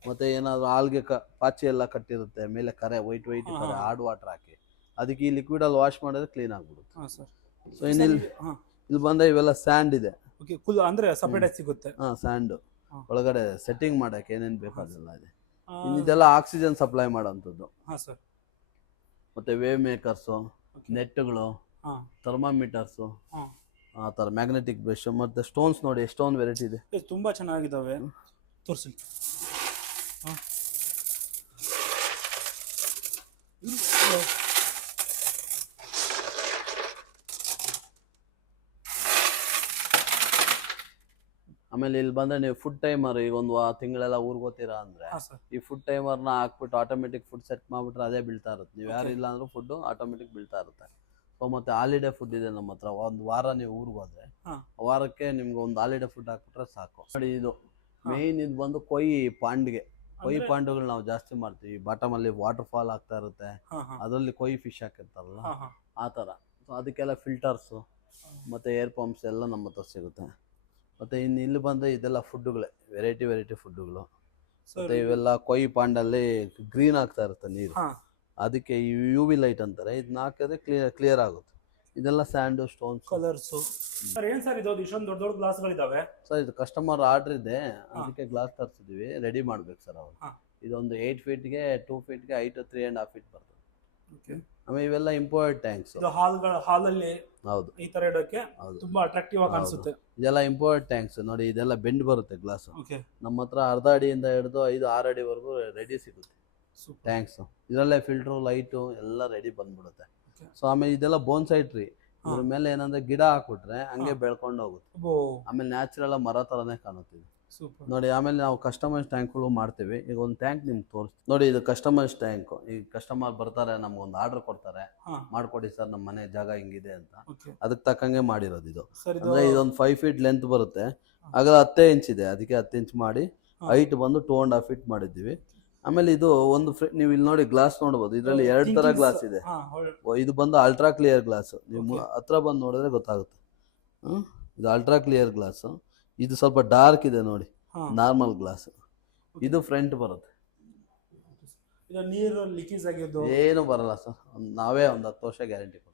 ಮತ್ತು ಏನಾದರೂ ಆಲ್ಗೆ ಪಾಚಿ ಎಲ್ಲ ಕಟ್ಟಿರುತ್ತೆ ಮೇಲೆ, ಕರೆ ವೈಟ್ ಕರೆ, ಹಾರ್ಡ್ ವಾಟರ್ ಹಾಕಿ ಅದಕ್ಕೆ ಈ ಲಿಕ್ವಿಡಲ್ಲಿ ವಾಶ್ ಮಾಡಿದ್ರೆ ಕ್ಲೀನ್ ಆಗಿಬಿಡುತ್ತೆ. ಸೊ ಇಲ್ಲಿ ಬಂದರೆ ಇವೆಲ್ಲ ಸ್ಯಾಂಡ್ ಇದೆ. ಅಂದರೆ ಸಪರೇಟ್ ಸಿಗುತ್ತೆ. ಸ್ಯಾಂಡು ಒಳಗಡೆ ಸೆಟ್ಟಿಂಗ್ ಮಾಡೋಕ್ಕೆ ಏನೇನು ಬೇಕು ಅದೆಲ್ಲ ಇದೆ. ಇದೆಲ್ಲ ಆಕ್ಸಿಜನ್ ಸಪ್ಲೈ ಮಾಡೋಂಥದ್ದು. ಮತ್ತು ವೇವ್ ಮೇಕರ್ಸು, ನೆಟ್ಗಳು, ಥರ್ಮಾಮೀಟರ್ಸು, ಆ ಥರ ಮ್ಯಾಗ್ನೆಟಿಕ್ ಬ್ರಷ್. ಮತ್ತು ಸ್ಟೋನ್ಸ್ ನೋಡಿ ಎಷ್ಟೊಂದು ವೆರೈಟಿ ಇದೆ, ತುಂಬ ಚೆನ್ನಾಗಿದ್ದಾವೆ. ತೋರಿಸಿ. ಆಮೇಲೆ ಇಲ್ಲಿ ಬಂದರೆ ನೀವು ಫುಡ್ ಟೈಮರ್, ಈಗ ಒಂದು ತಿಂಗಳೆಲ್ಲ ಊರ್ಗೋತೀರಾ ಅಂದರೆ ಈ ಫುಡ್ ಟೈಮರ್ನ ಹಾಕ್ಬಿಟ್ಟು ಆಟೋಮೆಟಿಕ್ ಫುಡ್ ಸೆಟ್ ಮಾಡಿಬಿಟ್ರೆ ಅದೇ ಬೀಳ್ತಾ ಇರುತ್ತೆ. ನೀವು ಯಾರು ಇಲ್ಲ ಅಂದ್ರೂ ಫುಡ್ಡು ಆಟೋಮೆಟಿಕ್ ಬೀಳ್ತಾ ಇರುತ್ತೆ. ಸೊ ಮತ್ತು ಹಾಲಿಡೇ ಫುಡ್ ಇದೆ ನಮ್ಮ ಹತ್ರ. ಒಂದು ವಾರ ನೀವು ಊರಿಗೆ ಹೋದ್ರೆ ವಾರಕ್ಕೆ ನಿಮ್ಗೆ ಒಂದು ಹಾಲಿಡೇ ಫುಡ್ ಹಾಕ್ಬಿಟ್ರೆ ಸಾಕು. ನೋಡಿ ಇದು ಮೇಯ್ನ್, ಇದು ಬಂದು ಕೊಯ್ ಪಾಂಡುಗಳು ನಾವು ಜಾಸ್ತಿ ಮಾಡ್ತೀವಿ. ಬಾಟಮಲ್ಲಿ ವಾಟರ್ ಫಾಲ್ ಆಗ್ತಾ ಇರುತ್ತೆ, ಅದರಲ್ಲಿ ಕೊಯ್ ಫಿಶ್ ಹಾಕಿರ್ತಾರಲ್ಲ ಆ ಥರ. ಸೊ ಅದಕ್ಕೆಲ್ಲ ಫಿಲ್ಟರ್ಸು ಮತ್ತು ಏರ್ ಪಂಪ್ಸ್ ಎಲ್ಲ ನಮ್ಮ ಹತ್ರ ಸಿಗುತ್ತೆ. ಮತ್ತು ಇನ್ನು ಇಲ್ಲಿ ಬಂದರೆ ಇದೆಲ್ಲ ಫುಡ್ಡುಗಳೇ, ವೆರೈಟಿ ಫುಡ್ಡುಗಳು. ಮತ್ತು ಇವೆಲ್ಲ ಕೊಯ್ ಪಾಂಡಲ್ಲಿ ಗ್ರೀನ್ ಆಗ್ತಾ ಇರುತ್ತೆ ನೀರು, ಅದಕ್ಕೆ UV ಲೈಟ್ ಅಂತಾರೆ. ಇದನ್ನ ಹಾಕಿದ್ರೆ ಕ್ಲಿಯರ್ ಆಗುತ್ತೆ. ಇದೆಲ್ಲ ಸ್ಯಾಂಡು, ಸ್ಟೋನ್ಸ್, ಕಲರ್ಸು. ಸರ್ ಏನು ಸರ್ ಇದು ಇಷ್ಟೊಂದು ದೊಡ್ಡ ದೊಡ್ಡ ಗ್ಲಾಸ್ಗಳಿದ್ದಾವೆ? ಸರ್ ಇದು ಕಸ್ಟಮರ್ ಆರ್ಡರ್ ಇದೆ, ಅದಕ್ಕೆ ಗ್ಲಾಸ್ ತರಿಸಿದ್ವಿ, ರೆಡಿ ಮಾಡ್ಬೇಕು ಸರ್ ಅವರು. ಇದೊಂದು 8 feetಗೆ 2 feetಗೆ ಹೈಟ್ 3.5 feet ಬರ್ತದೆ. ಆಮೇಲೆ ಇವೆಲ್ಲ ಇಂಪೋರ್ಟೆಡ್ ಟ್ಯಾಂಕ್ಸ್. ಹಾಲಲ್ಲಿ ಹೌದು, ಈ ತರ ಇಡೋಕೆ ತುಂಬಾ ಅಟ್ರಾಕ್ಟಿವ್ ಆಗಿ ಕಾಣಿಸುತ್ತೆ. ಇದೆಲ್ಲ ಇಂಪೋರ್ಟೆಡ್ ಟ್ಯಾಂಕ್ಸ್. ನೋಡಿ ಇದೆಲ್ಲ ಬೆಂಡ್ ಬರುತ್ತೆ ಗ್ಲಾಸ್. ನಮ್ಮ ಹತ್ರ ಅರ್ಧ ಅಡಿಯಿಂದ ಹಿಡಿದು 5-6 ಅಡಿವರೆಗೂ ರೆಡಿ ಸಿಗುತ್ತೆ ಟ್ಯಾಂಕ್ಸ್. ಇದರಲ್ಲೇ ಫಿಲ್ಟ್ರು, ಲೈಟು ಎಲ್ಲ ರೆಡಿ ಬಂದ್ಬಿಡುತ್ತೆ. ಸೊ ಆಮೇಲೆ ಇದೆಲ್ಲ ಬೋನ್ಸೈ ಟ್ರೀ. ಇದ್ರ ಮೇಲೆ ಏನಂದ್ರೆ ಗಿಡ ಹಾಕ್ಬಿಟ್ರೆ ಹಂಗೆ ಬೆಳ್ಕೊಂಡು ಹೋಗುತ್ತೆ. ಆಮೇಲೆ ನ್ಯಾಚುರಲ್ ಮರ ತರನೇ ಕಾಣುತ್ತೆ ನೋಡಿ. ಆಮೇಲೆ ನಾವು ಕಸ್ಟಮೈಸ್ ಟ್ಯಾಂಕ್ಗಳು ಮಾಡ್ತೀವಿ. ಈಗ ಒಂದು ಟ್ಯಾಂಕ್ ನಿಮ್ಗೆ ತೋರಿಸ್ತೀವಿ ನೋಡಿ. ಇದು ಕಸ್ಟಮೈಸ್ ಟ್ಯಾಂಕ್. ಈಗ ಕಸ್ಟಮರ್ ಬರ್ತಾರೆ, ನಮ್ಗೊಂದು ಆರ್ಡರ್ ಕೊಡ್ತಾರೆ, ಮಾಡ್ಕೊಡಿ ಸರ್ ನಮ್ಮ ಮನೆ ಜಾಗ ಹಿಂಗಿದೆ ಅಂತ. ಅದಕ್ಕೆ ತಕ್ಕಂಗೆ ಮಾಡಿರೋದು ಇದು. ಅಂದ್ರೆ ಇದೊಂದು 5 feet ಲೆಂತ್ ಬರುತ್ತೆ, ಅಗಲ 10 inch ಇದೆ, ಅದಕ್ಕೆ 10 inch ಮಾಡಿ ಹೈಟ್ ಬಂದು 2.5 feet ಮಾಡಿದ್ದೀವಿ. ಆಮೇಲೆ ಇದು ಒಂದು ನೀವು ಇಲ್ಲಿ ನೋಡಿ ಗ್ಲಾಸ್ ನೋಡ್ಬೋದು, ಇದರಲ್ಲಿ 2 ತರ ಗ್ಲಾಸ್ ಇದೆ. ಇದು ಬಂದು ಅಲ್ಟ್ರಾ ಕ್ಲಿಯರ್ ಗ್ಲಾಸ್. ನೀವು ಹತ್ರ ಬಂದು ನೋಡಿದ್ರೆ ಗೊತ್ತಾಗುತ್ತೆ. ಇದು ಅಲ್ಟ್ರಾ ಕ್ಲಿಯರ್ ಗ್ಲಾಸ್. ಇದು ಸ್ವಲ್ಪ ಡಾರ್ಕ್ ಇದೆ ನೋಡಿ, ನಾರ್ಮಲ್ ಗ್ಲಾಸ್. ಇದು ಫ್ರಂಟ್ ಬರುತ್ತೆ. ನೀರು ಲೀಕೇಜ್ ಆಗಿದ್ದು ಏನು ಬರಲ್ಲ ಸರ್, ನಾವೇ ಒಂದು 10 ವರ್ಷ ಗ್ಯಾರಂಟಿ ಕೊಡ್ತೀವಿ.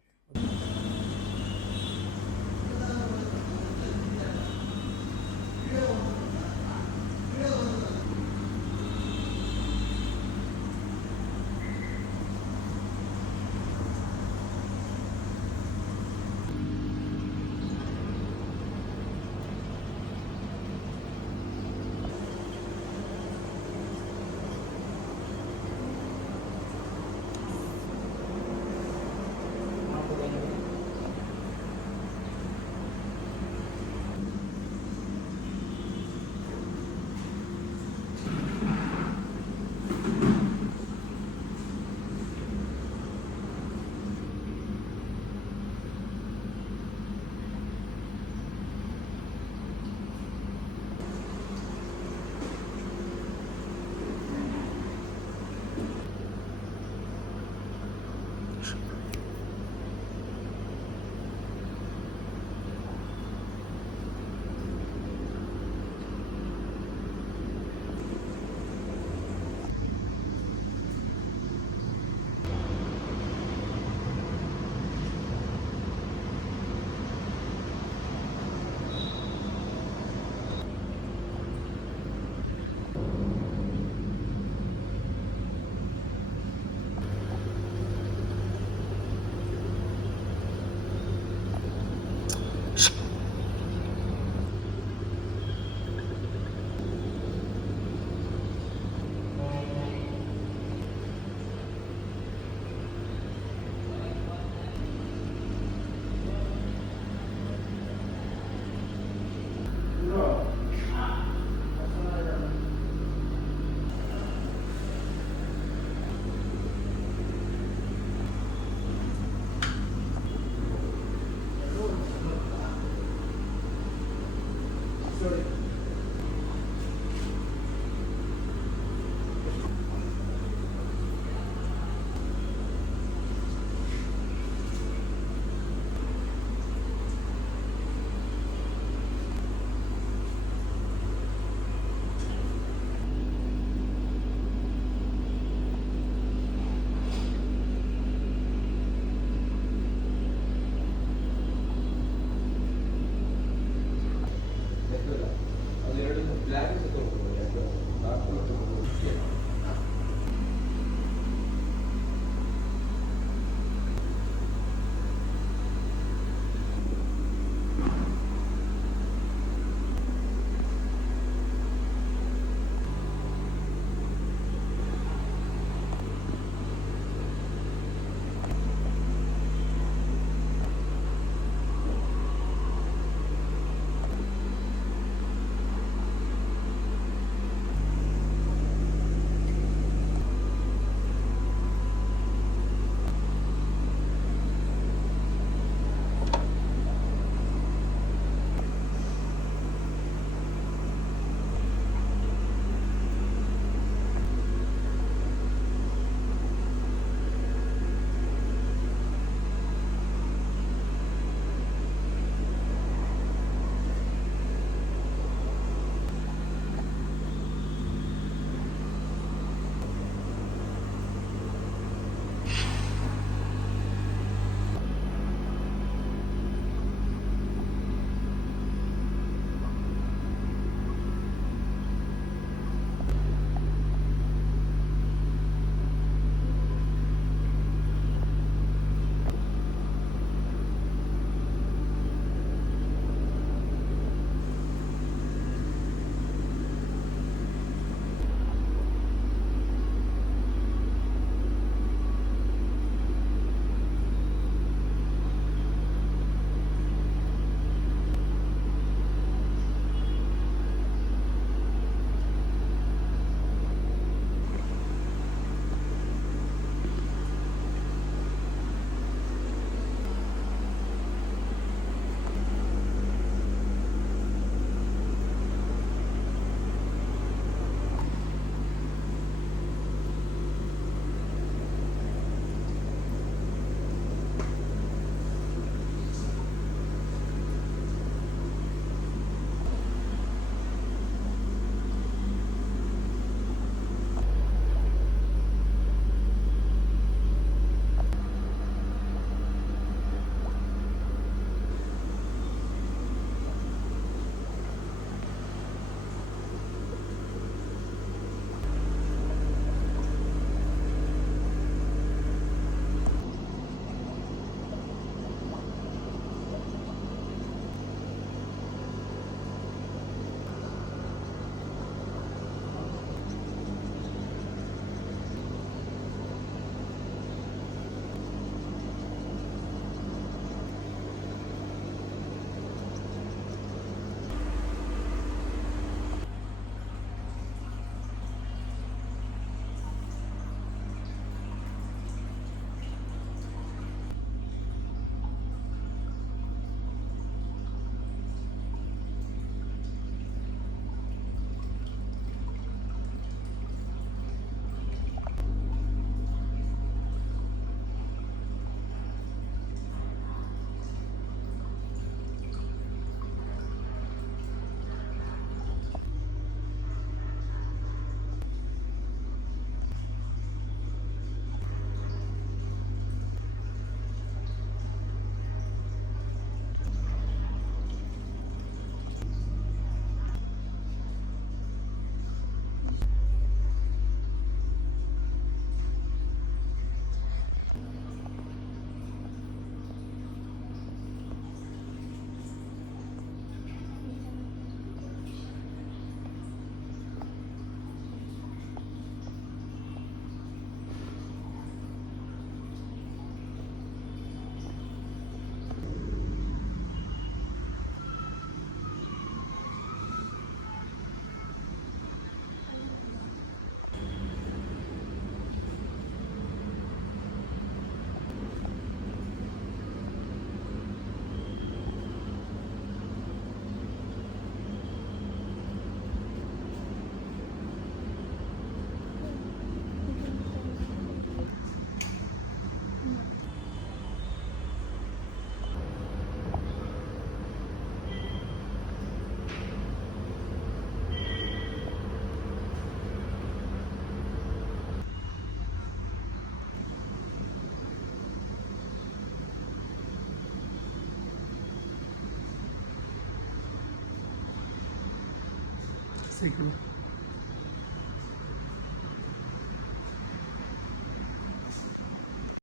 ಸಿಕ್ಕಿದೆ